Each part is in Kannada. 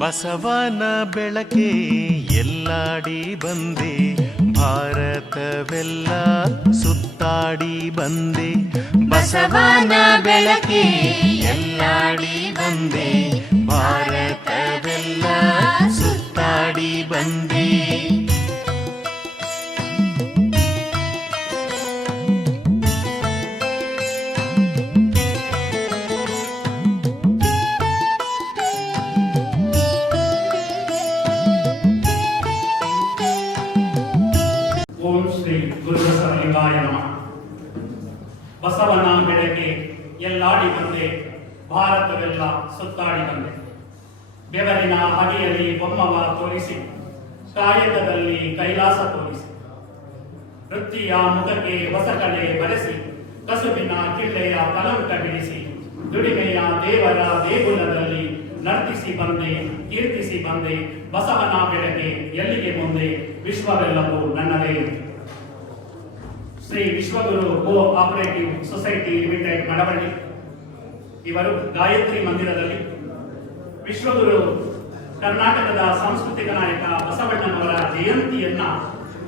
ಬಸವನ ಬೆಳಕೆ ಎಲ್ಲಾಡಿ ಬಂದೆ, ಭಾರತವೆಲ್ಲ ಸುತ್ತಾಡಿ ಬಂದೆ. ಬಸವನ ಬೆಳಕೆ ಎಲ್ಲಾಡಿ ಬಂದೆ, ಭಾರತವೆಲ್ಲ ಸುತ್ತಾಡಿ ಬಂದೆ. ಓಂ ಶ್ರೀ ಗುರುಬಸವಲಿಂಗಾಯ ನಮಃ. ಬಸವನ ಬೆಳಕೆ ಎಲ್ಲಾಡಿ ಬಂದೆ, ಭಾರತವೆಲ್ಲ ಸುತ್ತಾಡಿ ಬಂದೆ. ಬೆವರಿನ ಹಗೆಯಲ್ಲಿ ಬೊಮ್ಮವ ತೋರಿಸಿ, ಕಾಯಕದಲ್ಲಿ ಕೈಲಾಸ ತೋರಿಸಿ, ವೃತ್ತಿಯ ಮುಖಕ್ಕೆ ಹೊಸಕಲೆ ಬರೆಸಿ, ಕಸುಬಿನ ಕಿಳ್ಳೆಯ ಕಲಂಕ ಬಿಡಿಸಿ, ದುಡಿಮೆಯ ದೇವರ ದೇಗುಲದಲ್ಲಿ ನರ್ತಿಸಿ ಬಂದೆ, ಕೀರ್ತಿಸಿ ಬಂದೆ. ಬಸವನ ಬೆಳಕೆ ಎಲ್ಲಿಗೆ ಮುಂದೆ, ವಿಶ್ವವೆಲ್ಲವೂ ನನ್ನದೇ. Shri Vishwaguru co operative society limited Madavalli ಇವರು ಗಾಯತ್ರಿ ಮಂದಿರದಲ್ಲಿ ವಿಶ್ವಗುರು ಕರ್ನಾಟಕದ ಸಾಂಸ್ಕೃತಿಕ ನಾಯಕ ಬಸವಣ್ಣನವರ ಜಯಂತಿಯನ್ನ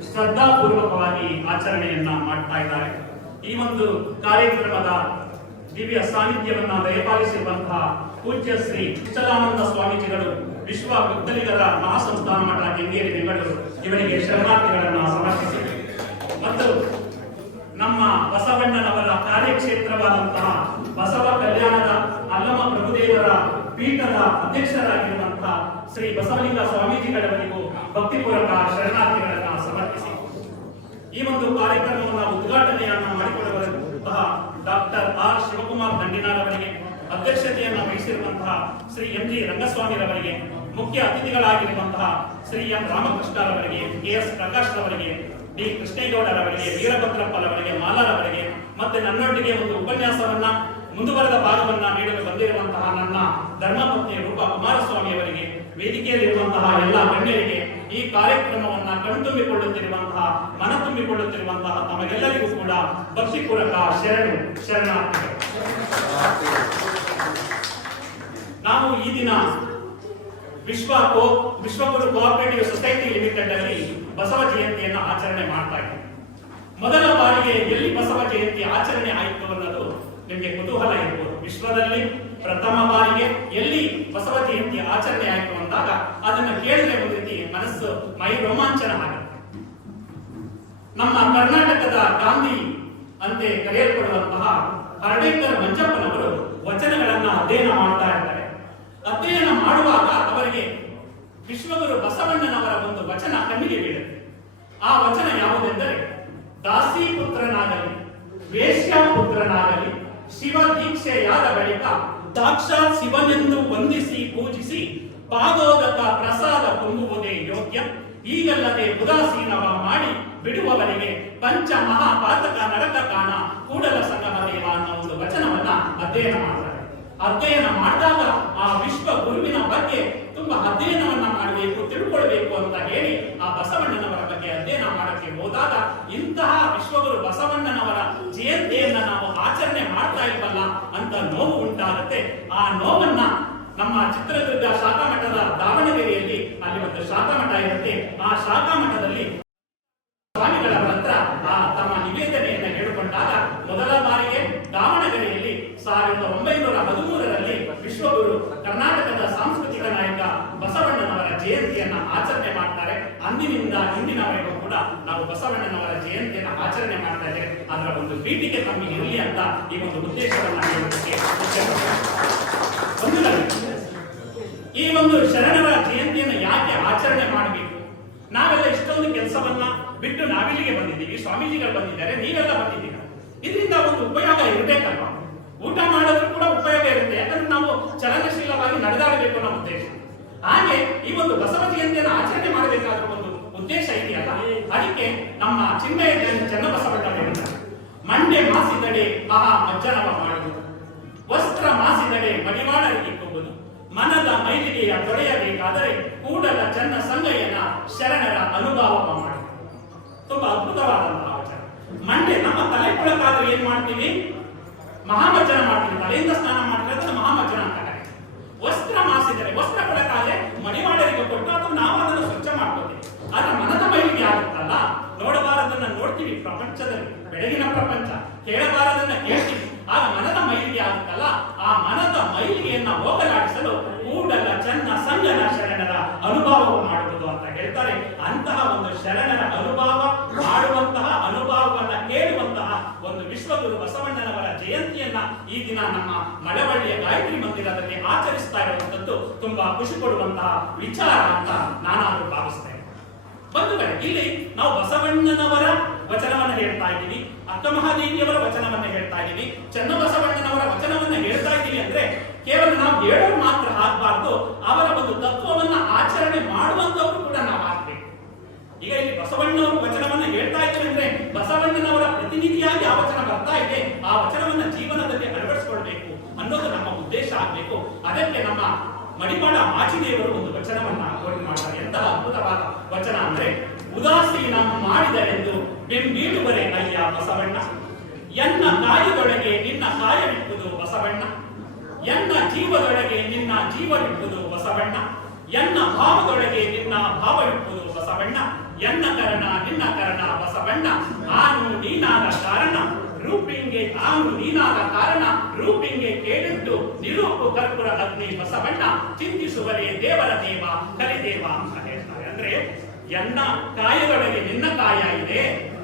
ಶ್ರದ್ಧಾಪೂರ್ವಕವಾಗಿ ಆಚರಣೆಯನ್ನ ಮಾಡ್ತಾ ಇದ್ದಾರೆ. ಈ ಒಂದು ಕಾರ್ಯಕ್ರಮದ ದಿವ್ಯ ಸಾನ್ನಿಧ್ಯವನ್ನ ದಯಪಾಲಿಸಿರುವಂತಹ ಪೂಜ್ಯ ಶ್ರೀ ವಿಠಲಾನಂದ ಸ್ವಾಮೀಜಿಗಳು, ವಿಶ್ವ ಒಕ್ಕಲಿಗರ ಮಹಾಸಂಸ್ಥಾನ ಮಠ ಕೆಂಗೇರಿ ಬೆಂಗಳೂರು, ಇವರಿಗೆ ಶರಣಾರ್ಥಿಗಳನ್ನ ಸಮರ್ಪಿಸಿ, ಮತ್ತು ನಮ್ಮ ಬಸವಣ್ಣನವರ ಕಾರ್ಯಕ್ಷೇತ್ರವಾದಂತಹ ಬಸವ ಕಲ್ಯಾಣದ ಅಲ್ಲಮ ಪ್ರಭುದೇವರ ಪೀಠದ ಅಧ್ಯಕ್ಷರಾಗಿರುವಂತಹ ಶ್ರೀ ಬಸವಲಿಂಗ ಸ್ವಾಮೀಜಿಗಳವರಿಗೂ ಭಕ್ತಿಪೂರ್ವಕ ಶರಣಾರ್ಥಿಗಳನ್ನ ಸಮರ್ಪಿಸಿ, ಈ ಒಂದು ಕಾರ್ಯಕ್ರಮವನ್ನು ಉದ್ಘಾಟನೆಯನ್ನ ಮಾಡಿಕೊಳ್ಳುವಂತಹ ಡಾಕ್ಟರ್ ಆರ್ ಶಿವಕುಮಾರ್ ದಂಡಿನಾರ್ ಅವರಿಗೆ, ಅಧ್ಯಕ್ಷತೆಯನ್ನು ವಹಿಸಿರುವಂತಹ ಶ್ರೀ ಎಂ ಜಿ ರಂಗಸ್ವಾಮಿರವರಿಗೆ, ಮುಖ್ಯ ಅತಿಥಿಗಳಾಗಿರುವಂತಹ ಶ್ರೀ ಎಂ ರಾಮಕೃಷ್ಣರವರಿಗೆ, ಕೆ.ಎಸ್. ಪ್ರಕಾಶ್ ರವರಿಗೆ, ಡಿ ಕೃಷ್ಣೇಗೌಡರವರಿಗೆ, ವೀರಭದ್ರಪ್ಪರವರಿಗೆ, ಮಾಲಾರವರಿಗೆ, ಮತ್ತೆ ನನ್ನೊಟ್ಟಿಗೆ ಒಂದು ಉಪನ್ಯಾಸವನ್ನ ಮುಂದುವರೆದ ಭಾಗವನ್ನ ನೀಡಲು ಬಂದಿರುವಂತಹ ನನ್ನ ಧರ್ಮಪತ್ನಿ ರೂಪಾ ಕುಮಾರಸ್ವಾಮಿಯವರಿಗೆ, ವೇದಿಕೆಯಲ್ಲಿರುವಂತಹ ಎಲ್ಲ ಗಣ್ಯರಿಗೆ, ಈ ಕಾರ್ಯಕ್ರಮವನ್ನ ಕಣ್ತುಂಬಿಕೊಳ್ಳುತ್ತಿರುವಂತಹ, ಮನ ತುಂಬಿಕೊಳ್ಳುತ್ತಿರುವಂತಹ ತಮಗೆಲ್ಲರಿಗೂ ಕೂಡ ಭಕ್ತಿಪೂರ್ವಕ ಶರಣಾರ್ಥಿಗಳು. ನಾವು ಈ ದಿನ ವಿಶ್ವಗುರು ಕೋಆಪರೇಟಿವ್ ಸೊಸೈಟಿ ಲಿಮಿಟೆಡ್ ಅಲ್ಲಿ ಬಸವ ಜಯಂತಿಯನ್ನು ಆಚರಣೆ ಮಾಡ್ತಾ ಇದ್ದೀವಿ. ಮೊದಲ ಬಾರಿಗೆ ಎಲ್ಲಿ ಬಸವ ಜಯಂತಿ ಆಚರಣೆ ಆಯಿತು ಅನ್ನೋದು ನಿಮಗೆ ಕುತೂಹಲ ಇರಬಹುದು. ವಿಶ್ವದಲ್ಲಿ ಪ್ರಥಮ ಬಾರಿಗೆ ಎಲ್ಲಿ ಬಸವ ಜಯಂತಿ ಆಚರಣೆ ಆಯಿತು ಅಂದಾಗ ಅದನ್ನ ಕೇಳಿದ್ರೆ ಒಂದು ರೀತಿ ಮನಸ್ಸು ಮೈ ರೋಮಾಂಚನ ಆಗುತ್ತೆ. ನಮ್ಮ ಕರ್ನಾಟಕದ ಗಾಂಧಿ ಅಂತೆ ಕರೆಯಲ್ಪಡುವಂತಹ ಹರ್ಡೇಕರ್ ಮಂಜಪ್ಪನವರು ವಚನಗಳನ್ನ ಅಧ್ಯಯನ ಮಾಡ್ತಾ ಇರ್ತಾರೆ. ಅಧ್ಯಯನ ಮಾಡುವಾಗ ಅವರಿಗೆ ವಿಶ್ವಗುರು ಬಸವಣ್ಣನವರ ಒಂದು ವಚನ ಕಣ್ಣಿಗೆ ಬೀಳುತ್ತೆ. ಆ ವಚನ ಯಾವುದೆಂದರೆ, ದಾಸಿ ಪುತ್ರನಾಗಲಿ ವೇಶ್ಯ ಪುತ್ರನಾಗಲಿ ಶಿವ ದೀಕ್ಷೆಯಾದ ಬಳಿಕ ಸಾಕ್ಷಾತ್ ಶಿವನೆಂದು ವಂದಿಸಿ ಪೂಜಿಸಿ ಪಾದೋದಕ ಪ್ರಸಾದ ತುಂಬುವುದೇ ಯೋಗ್ಯ. ಈಗಲ್ಲದೆ ಉದಾಸೀನವ ಮಾಡಿ ಬಿಡುವವರಿಗೆ ಪಂಚ ಮಹಾಪಾತಕ ನರಕ ಕಾಣ ಕೂಡಲ ಸಂಗಮ ದೇವ ಅನ್ನೋ ಒಂದು ವಚನವನ್ನ ಅಧ್ಯಯನ ಮಾಡ್ತಾರೆ. ಅಧ್ಯಯನ ಮಾಡಿದಾಗ ಆ ವಿಶ್ವ ಗುರುವಿನ ಬಗ್ಗೆ ತುಂಬಾ ಅಧ್ಯಯನವನ್ನ ಮಾಡಬೇಕು, ತಿಳ್ಕೊಳ್ಬೇಕು ಅಂತ ಹೇಳಿ ಆ ಬಸವಣ್ಣನವರ ಬಗ್ಗೆ ಅಧ್ಯಯನ ಮಾಡಕ್ಕೆ ಹೋದಾಗ ಇಂತಹ ವಿಶ್ವಗುರು ಬಸವಣ್ಣನವರ ಜಯಂತಿಯನ್ನ ನಾವು ಆಚರಣೆ ಮಾಡ್ತಾ ಇಲ್ವಲ್ಲ ಅಂತ ನೋವು ಉಂಟಾಗುತ್ತೆ. ಆ ನೋವನ್ನ ನಮ್ಮ ಚಿತ್ರದುರ್ಗ ಶಾಖಾ ಮಠದ ದಾವಣಗೆರೆಯಲ್ಲಿ ಅಲ್ಲಿ ಒಂದು ಶಾಖಾ ಮಠ ಇರುತ್ತೆ. ಆ ಶಾಖಾ ಮಠದಲ್ಲಿ ಸ್ವಾಮಿಗಳ ಹತ್ರ ತಮ್ಮ ನಿವೇದನೆಯನ್ನ ಹೇಳಿಕೊಂಡಾಗ ಮೊದಲ ಬಾರಿಗೆ ದಾವಣಗೆರೆಯಲ್ಲಿ 1913ರಲ್ಲಿ ವಿಶ್ವಗುರು ಕರ್ನಾಟಕದ ಸಾಂಸ್ಕೃತಿಕ ನಾಯಕ ಬಸವಣ್ಣನವರ ಜಯಂತಿಯನ್ನ ಆಚರಣೆ ಮಾಡ್ತಾರೆ. ಅಂದಿನಿಂದ ಇಂದಿನವರೆಗೂ ಕೂಡ ನಾವು ಬಸವಣ್ಣನವರ ಜಯಂತಿಯನ್ನ ಆಚರಣೆ ಮಾಡ್ತಾ ಇದ್ದೇವೆ. ಅದರ ಒಂದು ಪೀಠಿಕೆ ತಮಗೆ ಇರಲಿ ಅಂತ ಈ ಒಂದು ಉದ್ದೇಶವನ್ನ ಹೇಳೋದಕ್ಕೆ ಈ ಒಂದು ಶರಣರ ಜಯಂತಿಯನ್ನು ಯಾಕೆ ಆಚರಣೆ ಮಾಡಬೇಕು? ನಾವೆಲ್ಲ ಇಷ್ಟೊಂದು ಕೆಲಸವನ್ನ ಬಿಟ್ಟು ನಾವಿಲ್ಲಿಗೆ ಬಂದಿದ್ದೀವಿ, ಸ್ವಾಮೀಜಿಗಳು ಬಂದಿದ್ದಾರೆ, ನೀವೆಲ್ಲ ಬಂದಿದ್ದೀರ. ಇದರಿಂದ ಒಂದು ಉಪಯೋಗ ಇರಬೇಕಲ್ವಾ? ಊಟ ಮಾಡೋದ್ರೂ ಕೂಡ ಉಪಯೋಗ ಇರುತ್ತೆ, ಯಾಕಂದ್ರೆ ನಾವು ಚಲನಶೀಲವಾಗಿ ನಡೆದಾಡಬೇಕು ಅನ್ನೋ ಉದ್ದೇಶ. ಹಾಗೆ ಈ ಒಂದು ಬಸವ ಜಯಂತಿಯನ್ನು ಆಚರಣೆ ಮಾಡಬೇಕಾದ ಒಂದು ಉದ್ದೇಶ ಇದೆಯಲ್ಲ, ಅದಕ್ಕೆ ನಮ್ಮ ಚಿನ್ಮಯ ಚನ್ನಬಸವಣ್ಣ ಹೇಳಿದ್ದಾರೆ, ಮಂಡೆ ಮಾಸಿದಡೆ ಮಹಾ ಮಜ್ಜನವ ಮಾಡುವುದು, ವಸ್ತ್ರ ಮಾಸಿದಡೆ ಮಡಿವಾಳರಿಗಿಕ್ಕುವುದು, ಮನದ ಮೈಲಿಗೆಯ ತೊಳೆಯಬೇಕಾದರೆ ಕೂಡಲ ಚನ್ನ ಸಂಗಯ್ಯನ ಶರಣರ ಅನುಭವ ಮಾಡಿ. ತುಂಬಾ ಅದ್ಭುತವಾದಂತಹ ವಚನ. ಮಂಡೆ ನಮ್ಮ ತಲೆ ಕೊಳಕಾದ್ರೆ ಏನ್ ಮಾಡ್ತೀವಿ? ಮಹಾಮಜ್ಜನ ಮಾಡ್ತೀವಿ. ತಲೆಯಿಂದ ಸ್ನಾನ ಮಾಡ್ತೀವಿ, ಅದನ್ನು ಮಹಾಮಜ್ಜನ ಅಂತ ಕರೀತೀವಿ. ವಸ್ತ್ರ ಮಾಸಿದರೆ, ವಸ್ತ್ರ ಕೊಳಕಾದ್ರೆ ಅಂತ ಹೇಳ್ತಾರೆ. ಅಂತಹ ಒಂದು ಶರಣರ ಅನುಭವ ಮಾಡುವಂತಹ ಅನುಭವವನ್ನ ಕೇಳುವಂತಹ ಒಂದು ವಿಶ್ವಗುರು ಬಸವಣ್ಣನವರ ಜಯಂತಿಯನ್ನ ಈ ದಿನ ನಮ್ಮ ಮಳವಳ್ಳಿಯ ಗಾಯತ್ರಿ ಮಂದಿರದಲ್ಲಿ ಆಚರಿಸ್ತಾ ಇರುವಂತದ್ದು ತುಂಬಾ ಖುಷಿ ಕೊಡುವಂತಹ ವಿಚಾರ ಅಂತ ನಾನಾದ್ರೂ ಭಾವಿಸ್ತೇನೆ. ಬಂಧುಗಳೇ, ಇಲ್ಲಿ ನಾವು ಬಸವಣ್ಣನವರ ವಚನವನ್ನ ಹೇಳ್ತಾ ಇದ್ದೀವಿ, ಅಕ್ಕ ಮಹಾದೇವಿಯವರ ವಚನವನ್ನ ಹೇಳ್ತಾ ಇದ್ದೀವಿ, ಚನ್ನಬಸವಣ್ಣನವರ ವಚನವನ್ನ ಹೇಳ್ತಾ ಇದ್ದೀವಿ ಅಂದ್ರೆ ಕೇವಲ ನಾವು ಹೇಳೋರು ಮಾತ್ರ ಆಗಬಾರ್ದು, ಅವರ ಒಂದು ತತ್ವವನ್ನ ಆಚರಣೆ ಮಾಡುವಂತವರು ಕೂಡ ನಾವು ಆಗ್ಬೇಕು. ಈಗ ಇಲ್ಲಿ ಬಸವಣ್ಣನವರು ವಚನವನ್ನ ಹೇಳ್ತಾ ಇದ್ದೀವಿ ಅಂದ್ರೆ ಬಸವಣ್ಣನವರ ಪ್ರತಿನಿಧಿಯಾಗಿ ಆ ವಚನ ಬರ್ತಾ ಇದೆ, ಆ ವಚನವನ್ನ ಜೀವನದಲ್ಲಿ ಅಳವಡಿಸಿಕೊಳ್ಬೇಕು ಅನ್ನೋದು ನಮ್ಮ ಉದ್ದೇಶ ಆಗ್ಬೇಕು. ಅದಕ್ಕೆ ನಮ್ಮ ಮಡಿವಾಳ ಮಾಚಿದೇವರು ಒಂದು ವಚನವನ್ನ ಕೋಟ್ ಮಾಡ್ತಾರೆ. ಎಂತಹ ಅದ್ಭುತವಾದ ವಚನ ಅಂದ್ರೆ, ಉದಾಸೀನ ಮಾಡಿದರೆಂದು ಬೆಂಬೀಳುವರೆ ಅಯ್ಯ ಬಸವಣ್ಣ, ಎನ್ನ ಕಾಯದೊಳಗೆ ನಿನ್ನ ಕಾಯವಿಟ್ಟುದು ಬಸವಣ್ಣ, ಎನ್ನ ಜೀವದೊಳಗೆ ನಿನ್ನ ಜೀವವಿಟ್ಟುದು ಬಸವಣ್ಣ, ಎನ್ನ ಭಾವದೊಳಗೆ ನಿನ್ನ ಭಾವವಿಟ್ಟುದು ಬಸವಣ್ಣ, ಎನ್ನ ಕರಣ ನಿನ್ನ ಕರಣ ಬಸವಣ್ಣ, ಆನು ನೀನಾದ ಕಾರಣ ರೂಪಿಂಗೆ ಆನು ನೀನಾದ ಕಾರಣ ರೂಪಿಂಗೆ ಕೇಳಿಟ್ಟು ನಿರೂಪು ಕರ್ಪುರ ಅಗ್ನಿ ಬಸವಣ್ಣ, ಚಿಂತಿಸುವರೇ ದೇವರ ದೇವ ಕಲಿದೇವ ಅಂತ ಹೇಳ್ತಾರೆ. ಅಂದ್ರೆ ಎನ್ನ ಕಾಯದೊಳಗೆ ನಿನ್ನ ಕಾಯ ಇದೆ,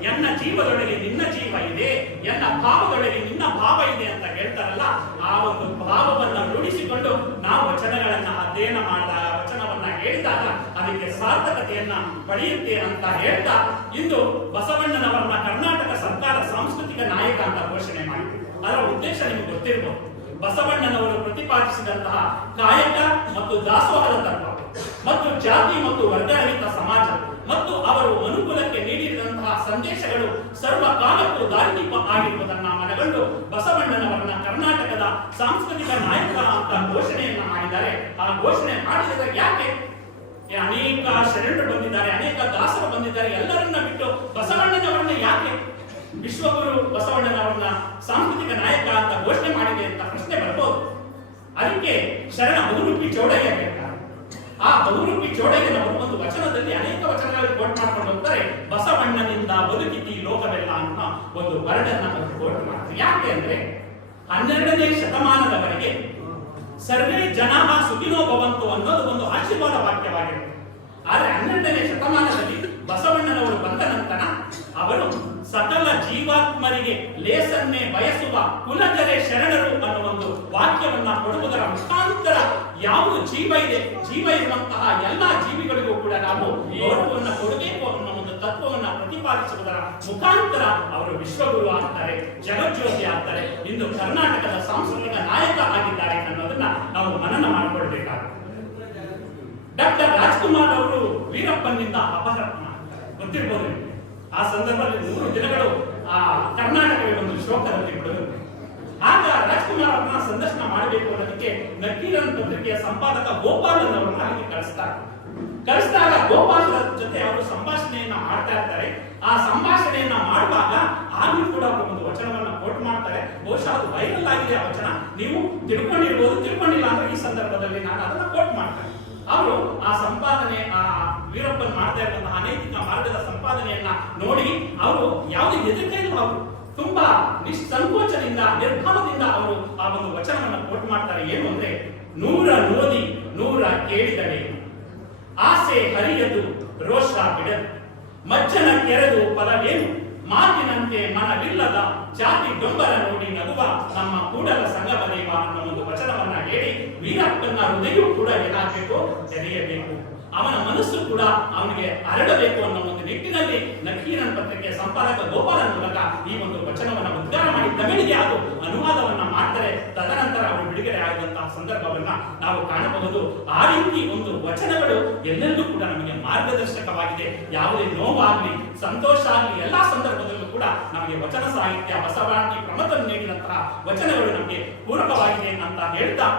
ಎನ್ನ ಜೀವದೊಳಗೆ ನಿನ್ನ ಜೀವ ಇದೆ, ಎನ್ನ ಭಾವದೊಳಗೆ ನಿನ್ನ ಭಾವ ಇದೆ ಅಂತ ಹೇಳ್ತಾರಲ್ಲ, ಆ ಒಂದು ಭಾವವನ್ನ ರೂಢಿಸಿಕೊಂಡು ನಾವು ವಚನಗಳನ್ನ ಅಧ್ಯಯನ ಮಾಡಿದಾಗ, ವಚನವನ್ನ ಹೇಳಿದಾಗ ಅದಕ್ಕೆ ಸಾರ್ಥಕತೆಯನ್ನ ಪಡೆಯುತ್ತೆ ಅಂತ ಹೇಳ್ತಾ, ಇಂದು ಬಸವಣ್ಣನವರನ್ನ ಕರ್ನಾಟಕ ಸರ್ಕಾರ ಸಾಂಸ್ಕೃತಿಕ ನಾಯಕ ಅಂತ ಘೋಷಣೆ ಮಾಡಿದೆ. ಅದರ ಉದ್ದೇಶ ನಿಮಗೆ ಗೊತ್ತಿರಬಹುದು. ಬಸವಣ್ಣನವರು ಪ್ರತಿಪಾದಿಸಿದಂತಹ ಕಾಯಕ ಮತ್ತು ದಾಸೋಹದ ತತ್ವ ಮತ್ತು ಜಾತಿ ಮತ್ತು ವರ್ಗರಹಿತ ಸಮಾಜ ಮತ್ತು ಅವರು ಮನುಕುಲಕ್ಕೆ ನೀಡಿದಂತಹ ಸಂದೇಶಗಳು ಸರ್ವಕಾಲಕ್ಕೂ ದಾರಿದೀಪ ಆಗಿರುವುದನ್ನ ಮನಗಂಡು ಬಸವಣ್ಣನವರನ್ನ ಕರ್ನಾಟಕದ ಸಾಂಸ್ಕೃತಿಕ ನಾಯಕ ಅಂತ ಘೋಷಣೆಯನ್ನ ಮಾಡಿದ್ದಾರೆ. ಆ ಘೋಷಣೆ ಮಾಡಿದರೆ ಯಾಕೆ? ಅನೇಕ ಶರಣರು ಬಂದಿದ್ದಾರೆ, ಅನೇಕ ದಾಸರು ಬಂದಿದ್ದಾರೆ, ಎಲ್ಲರನ್ನ ಬಿಟ್ಟು ಬಸವಣ್ಣನವರನ್ನ ಯಾಕೆ ವಿಶ್ವಗುರು ಬಸವಣ್ಣನವರನ್ನ ಸಾಂಸ್ಕೃತಿಕ ನಾಯಕ ಅಂತ ಘೋಷಣೆ ಮಾಡಿದೆ ಅಂತ ಪ್ರಶ್ನೆ ಬರ್ಬೋದು. ಅದಕ್ಕೆ ಶರಣ ಬಹುರೂಪಿ ಚೌಡಯ್ಯ ಹೇಳ್ತಾರೆ. ಆ ಬಹುರೂಪಿ ಚೌಡಯ್ಯನವರು ಒಂದು ವಚನದಲ್ಲಿ ಅನೇಕ ವಚನಗಳಲ್ಲಿ ಕೋಟ್ ಮಾಡ್ಕೊಂಡು ಹೋಗ್ತಾರೆ. ಬಸವಣ್ಣನಿಂದ ಬದುಕಿತಿ ಲೋಕವೆಲ್ಲ ಅಂತ ಒಂದು ವರ್ಡನ್ನ ಕೋಟ್ ಮಾಡ್ತಾರೆ. ಯಾಕೆ ಅಂದ್ರೆ 12ನೇ ಶತಮಾನದವರೆಗೆ ಸರ್ವೇ ಜನಾಃ ಸುಖಿನೋ ಭವಂತು ಅನ್ನೋದು ಒಂದು ಆಶೀರ್ವಾದ ವಾಕ್ಯವಾಗಿರುತ್ತೆ. ಆದ್ರೆ 12ನೇ ಶತಮಾನದಲ್ಲಿ ಬಸವಣ್ಣನವರು ಬಂದ ನಂತರ ಅವರು ಸಕಲ ಜೀವಾತ್ಮರಿಗೆ ಲೇಸನ್ನೇ ಬಯಸುವ ಕುಲಜರೆ ಶರಣರು ಅನ್ನೋ ಒಂದು ವಾಕ್ಯವನ್ನ ಕೊಡುವುದರ ಮುಖಾಂತರ ಯಾವುದು ಜೀವ ಇದೆ, ಜೀವ ಇರುವಂತಹ ಎಲ್ಲಾ ಜೀವಿಗಳಿಗೂ ಕೂಡ ನಾವು ಗೌರವವನ್ನು ಕೊಡಬೇಕು ಅನ್ನೋ ಒಂದು ತತ್ವವನ್ನ ಪ್ರತಿಪಾದಿಸುವುದರ ಮುಖಾಂತರ ಅವರು ವಿಶ್ವಗುರು ಆಗ್ತಾರೆ, ಜಗಜ್ಯೋತಿ ಆಗ್ತಾರೆ, ಇಂದು ಕರ್ನಾಟಕದ ಸಾಂಸ್ಕೃತಿಕ ನಾಯಕ ಆಗಿದ್ದಾರೆ ಅನ್ನೋದನ್ನ ನಾವು ಮನನ ಮಾಡಿಕೊಳ್ಬೇಕಾಗುತ್ತೆ. ಡಾಕ್ಟರ್ ರಾಜ್ಕುಮಾರ್ ಅವರು ವೀರಪ್ಪನಿಂದ ಅಪಹರಣ ಗೊತ್ತಿರಬಹುದು. ಆ ಸಂದರ್ಭದಲ್ಲಿ 3 ದಿನಗಳು ಆ ಕರ್ನಾಟಕವೇ ಒಂದು ಶೋಕದಲ್ಲಿ ಬಿಡುತ್ತೆ. ಆಗ ರಾಜ್ಕುಮಾರ್ ಅವರನ್ನ ಸಂದರ್ಶನ ಮಾಡಬೇಕು ಅನ್ನೋದಕ್ಕೆ ನಕೀರನ್ ಪತ್ರಿಕೆಯ ಸಂಪಾದಕ ಗೋಪಾಲನ್ ಅವರನ್ನ ಅಲ್ಲಿಗೆ ಕಳಿಸಿದಾಗ ಗೋಪಾಲರ ಜೊತೆ ಅವರು ಸಂಭಾಷಣೆಯನ್ನ ಮಾಡ್ತಾ ಇರ್ತಾರೆ. ಆ ಸಂಭಾಷಣೆಯನ್ನ ಮಾಡುವಾಗ ಆಗ್ಲೂ ಕೂಡ ಒಂದು ವಚನವನ್ನ ಕೋಟ್ ಮಾಡ್ತಾರೆ. ಬಹುಶಃ ಅದು ವೈರಲ್ ಆಗಿದೆ ಆ ವಚನ, ನೀವು ತಿಳ್ಕೊಂಡಿರ್ಬೋದು, ತಿಳ್ಕೊಂಡಿಲ್ಲ ಅಂದ್ರೆ ಈ ಸಂದರ್ಭದಲ್ಲಿ ನಾನು ಅದನ್ನ ಕೋಟ್ ಮಾಡ್ತೇನೆ. ಅವರು ಆ ಸಂಪಾದನೆ, ಆ ವೀರಪ್ಪನ್ ಮಾಡ್ತಾ ಇರುವಂತಹ ಅನೈತಿಕ ಮಾರ್ಗದ ಸಂಪಾದನೆಯನ್ನ ನೋಡಿ ಅವರು ಯಾವುದೇ ಹೆದರಿಕೆ ಇಲ್ಲ, ಅವರು ತುಂಬಾ ನಿಸ್ಸಂಕೋಚದಿಂದ ನಿರ್ಭಾವದಿಂದ ಅವರು ಆ ಒಂದು ವಚನವನ್ನು ಕೋಟ್ ಮಾಡ್ತಾರೆ. ಏನು ಅಂದ್ರೆ, 100 ಓದಿ 100 ಕೇಳಿದರೆ ಆಸೆ ಹರಿಯದು ರೋಷ ಬಿಡದು, ಮಜ್ಜನ ಕೆರೆದು ಫಲವೇನು, ಮಾತಿನಂತೆ ಮನವಿಲ್ಲದ ಜಾತಿ ಡೊಂಬರ ನೋಡಿ ನಗುವ ನಮ್ಮ ಕೂಡಲ ಸಂಗಮ ದೇವ ಅನ್ನೋ ಒಂದು ವಚನವನ್ನ ಹೇಳಿ ವೀರಪ್ಪನ ಹೃದಯವು ಕೂಡ ಏನಾಗಬೇಕು, ತೆರೆಯಬೇಕು, ಅವನ ಮನಸ್ಸು ಕೂಡ ಅವನಿಗೆ ಅರಳಬೇಕು ಅನ್ನೋ ಒಂದು ನಿಟ್ಟಿನಲ್ಲಿ ನಕೀರನ್ ಪತ್ರಿಕೆಯ ಸಂಪಾದಕ ಗೋಪಾಲನ್ ಮೂಲಕ ಈ ಒಂದು ವಚನವನ್ನ ಉದ್ಗಾರ ಮಾಡಿ ತಮಿಳಿಗೆ ಅದು ಅನುವಾದವನ್ನ ಮಾಡ್ತಾರೆ. ತದನಂತರ ಅವರು ಬಿಡುಗಡೆ ಆಗುವಂತಹ ಸಂದರ್ಭವನ್ನ ನಾವು ಕಾಣಬಹುದು. ಆ ರೀತಿ ಒಂದು ವಚನಗಳು ಎಲ್ಲೆಲ್ಲೂ ಕೂಡ ನಮಗೆ ಮಾರ್ಗದರ್ಶಕವಾಗಿದೆ. ಯಾವುದೇ ನೋವಾಗ್ಲಿ ಸಂತೋಷ ಆಗ್ಲಿ ಎಲ್ಲಾ ಸಂದರ್ಭದಲ್ಲೂ ಕೂಡ ನಮಗೆ ವಚನ ಸಾಹಿತ್ಯ ಬಸವರಾಣಿ ಪ್ರಮತನ್ನು ನೀಡಿದಂತಹ ವಚನಗಳು ನಮಗೆ ಪೂರಕವಾಗಿದೆ ಅಂತ ಹೇಳ್ತಾ,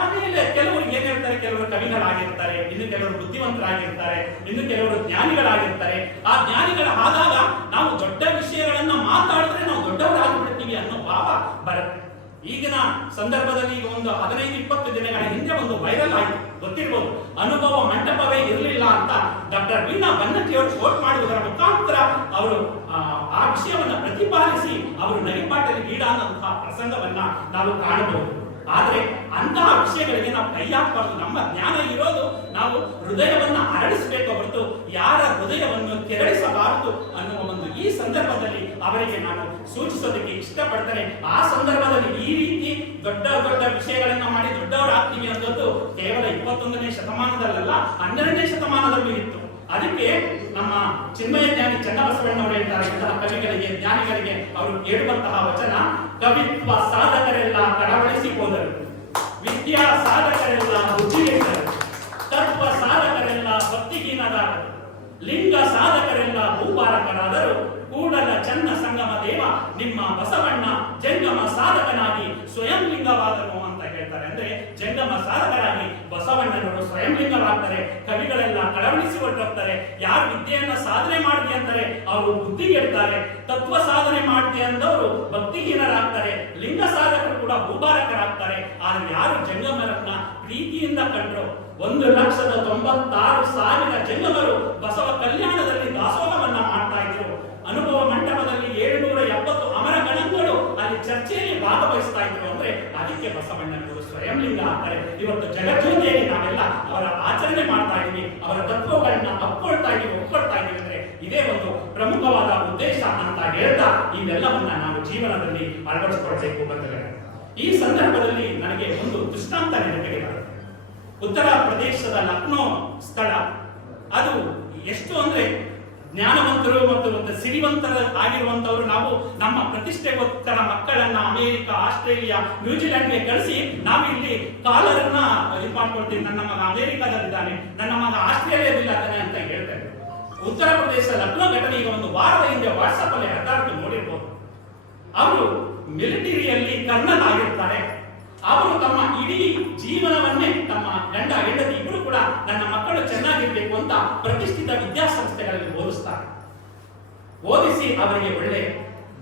ಆಮೇಲೆ ಕೆಲವರು ಏನ್ ಹೇಳ್ತಾರೆ, ಕೆಲವರು ಕವಿಗಳಾಗಿರ್ತಾರೆ, ಇನ್ನು ಕೆಲವರು ಬುದ್ಧಿವಂತರಾಗಿರ್ತಾರೆ, ಇನ್ನು ಕೆಲವರು ಜ್ಞಾನಿಗಳಾಗಿರ್ತಾರೆ. ಆ ಜ್ಞಾನಿಗಳ ಆದಾಗ ನಾವು ದೊಡ್ಡ ವಿಷಯಗಳನ್ನ ಮಾತಾಡಿದ್ರೆ ನಾವು ದೊಡ್ಡವರಾಗಿಬಿಡ್ತೀವಿ ಅನ್ನೋ ಭಾವ ಬರುತ್ತೆ. ಈಗಿನ ಸಂದರ್ಭದಲ್ಲಿ ಈಗ ಒಂದು 15-20 ದಿನಗಳ ಹಿಂದೆ ಒಂದು ವೈರಲ್ ಆಯ್ತು, ಗೊತ್ತಿರಬಹುದು, ಅನುಭವ ಮಂಟಪವೇ ಇರಲಿಲ್ಲ ಅಂತ ಡಾಕ್ಟರ್ ವೀಣಾ ಬನ್ನಟ್ಟಿ ಅವರು ಕೋಟ್ ಮಾಡುವುದರ ಮುಖಾಂತರ ಅವರು ಆ ವಿಷಯವನ್ನ ಪ್ರತಿಪಾದಿಸಿ ಅವರು ನಲಿಪಾಟಲ್ಲಿ ಈಡಾದಂತಹ ಪ್ರಸಂಗವನ್ನ ನಾವು ಕಾಣಬಹುದು. ಆದ್ರೆ ಅಂತಹ ವಿಷಯಗಳಿಗೆ ನಾವು ಕೈ ಹಾಕಬಾರ್ದು. ನಮ್ಮ ಜ್ಞಾನ ಇರೋದು ನಾವು ಹೃದಯವನ್ನ ಅರಳಿಸಬೇಕು ಹೊರತು ಯಾರ ಹೃದಯವನ್ನು ಕೆರಳಿಸಬಾರದು ಅನ್ನುವ ಒಂದು ಈ ಸಂದರ್ಭದಲ್ಲಿ ಅವರಿಗೆ ನಾನು ಸೂಚಿಸೋದಕ್ಕೆ ಇಷ್ಟಪಡ್ತೇನೆ. ಆ ಸಂದರ್ಭದಲ್ಲಿ ಈ ರೀತಿ ದೊಡ್ಡ ದೊಡ್ಡ ವಿಷಯಗಳನ್ನ ಮಾಡಿ ದೊಡ್ಡವರಾಗ್ತೀವಿ ಅನ್ನೋದು ಕೇವಲ 21ನೇ ಶತಮಾನದಲ್ಲ 12ನೇ ಶತಮಾನದಲ್ಲೂ ಇತ್ತು. ಅದಕ್ಕೆ ನಮ್ಮ ಚಿನ್ಮಯ ಜ್ಞಾನಿ ಚನ್ನಬಸವಣ್ಣವರು ಹೇಳ್ತಾರೆ, ಇಂತಹ ಕವಿಗಳಿಗೆ ಜ್ಞಾನಿಗಳಿಗೆ ಅವರು ಹೇಳುವಂತಹ ವಚನ, ಕವಿತ್ವ ಸಾಧಕರೆಲ್ಲ ಕಳವಳಿಸಿ ಹೋದರು, ವಿದ್ಯಾ ಸಾಧಕರೆಲ್ಲ ಬುದ್ಧಿಗೆಟ್ಟರು, ತತ್ವ ಸಾಧಕರೆಲ್ಲ ಭಕ್ತಿಹೀನರಾದರು, ಲಿಂಗ ಸಾಧಕರೆಲ್ಲ ಭೂಪಾರಕರಾದರು, ಕೂಡಲ ಚನ್ನ ಸಂಗಮ ದೇವ ನಿಮ್ಮ ಬಸವಣ್ಣ ಜಂಗಮ ಸಾಧಕನಾಗಿ ಸ್ವಯಂ ಲಿಂಗವಾದನು ಅಂತ ಹೇಳ್ತಾರೆ. ಅಂದ್ರೆ ಜಂಗಮ ಸಾಧಕರಾಗಿ ಬಸವಣ್ಣನವರು ಸ್ವಯಂ ಲಿಂಗವಾಗ್ತಾರೆ. ಕವಿಗಳೆಲ್ಲ ಕಳವಳಿಸಿ ಹೊರಟೋಗ್ತಾರೆ. ಯಾರು ವಿದ್ಯೆಯನ್ನ ಸಾಧನೆ ಮಾಡಿದೆ ಅಂತಾರೆ ಅವರು ಬುದ್ಧಿಗೆಡ್ತಾರೆ, ತತ್ವ ಸಾಧನೆ ಮಾಡಿದೆ ಅಂದವರು ಭಕ್ತಿಹೀನರಾಗ್ತಾರೆ, ಲಿಂಗ ಸಾಧಕರು ಕೂಡ ಭೂಭಾರಕರಾಗ್ತಾರೆ. ಆದ್ರೆ ಯಾರು ಜಂಗಮರನ್ನ ಪ್ರೀತಿಯಿಂದ ಕಂಡ್ರು 1,96,000 ಜಂಗಮರು ಬಸವ ಕಲ್ಯಾಣದಲ್ಲಿ ದಾಸೋಹವನ್ನ ಮಾಡ್ತಾ ಇದ್ರು. ಅನುಭವ ಮಂಟಪದಲ್ಲಿ 770 ಅಮರ ಗಣಗಳು ಅಲ್ಲಿ ಚರ್ಚೆಯಲ್ಲಿ ಭಾಗವಹಿಸ್ತಾ ಇದ್ರು. ಅಂದ್ರೆ ಅದಕ್ಕೆ ಬಸವಣ್ಣನವರು ಸ್ವಯಂ ಲಿಂಗ ಆಗ್ತಾರೆ. ಇವತ್ತು ಜಗಜ್ಯೋತಿಯಲ್ಲಿ ನಾವೆಲ್ಲ ಅವರ ಆಚರಣೆ ಮಾಡ್ತಾ ಇದೀವಿ, ಅವರ ತತ್ವಗಳನ್ನ ಒಪ್ಕೊಳ್ತಾ ಇದೀವಿ ಅಂದ್ರೆ ಇದೇ ಒಂದು ಪ್ರಮುಖವಾದ ಉದ್ದೇಶ ಅಂತ ಹೇಳ್ತಾ ಇವೆಲ್ಲವನ್ನ ನಾವು ಜೀವನದಲ್ಲಿ ಅಳವಡಿಸಿಕೊಳ್ಬೇಕು ಬಂಧುಗಳೇ. ಈ ಸಂದರ್ಭದಲ್ಲಿ ನನಗೆ ಒಂದು ದೃಷ್ಟಾಂತ ನೆನಪಿಗೆ ಬರುತ್ತೆ. ಉತ್ತರ ಪ್ರದೇಶದ ಲಕ್ನೋ ಸ್ಥಳ, ಅದು ಎಷ್ಟು ಅಂದ್ರೆ ಜ್ಞಾನವಂತರು ಮತ್ತು ಒಂದು ಸಿರಿವಂತರ ಆಗಿರುವಂತವರು ನಾವು ನಮ್ಮ ಪ್ರತಿಷ್ಠೆಗೋಸ್ಕರ ಮಕ್ಕಳನ್ನ ಅಮೆರಿಕ, ಆಸ್ಟ್ರೇಲಿಯಾ, ನ್ಯೂಜಿಲೆಂಡ್ಗೆ ಕಳಿಸಿ ನಾವು ಇಲ್ಲಿ ಕಾಲರನ್ನ ಇದು ಮಾಡ್ಕೊಳ್ತೀವಿ. ನನ್ನ ಮಗ ಅಮೆರಿಕಾದಲ್ಲಿದ್ದಾನೆ, ನನ್ನ ಮಗ ಆಸ್ಟ್ರೇಲಿಯಾದಲ್ಲಿದ್ದಾನೆ ಅಂತ ಹೇಳ್ತೇವೆ. ಉತ್ತರ ಪ್ರದೇಶ ಲಕ್ನೋ ಘಟನೆ ಈಗ ಒಂದು ವಾರದ ಹಿಂದೆ ವಾಟ್ಸ್ಆಪ್ ಅಲ್ಲಿ ಹರಿದಾಡ್ತು ನೋಡಿರ್ಬೋದು. ಅವರು ಮಿಲಿಟರಿಯಲ್ಲಿ ಕರ್ನಲ್ ಆಗಿರ್ತಾರೆ. ಅವರು ತಮ್ಮ ಇಡೀ ಜೀವನವನ್ನೇ ತಮ್ಮ ಗಂಡ ಹೆಂಡತಿ ಇಬ್ಬರು ಕೂಡ ನನ್ನ ಮಕ್ಕಳು ಚೆನ್ನಾಗಿರ್ಬೇಕು ಅಂತ ಪ್ರತಿಷ್ಠಿತ ವಿದ್ಯಾಸಂಸ್ಥೆಗಳಲ್ಲಿ ಓದಿಸ್ತಾರೆ. ಓದಿಸಿ ಅವರಿಗೆ ಒಳ್ಳೆ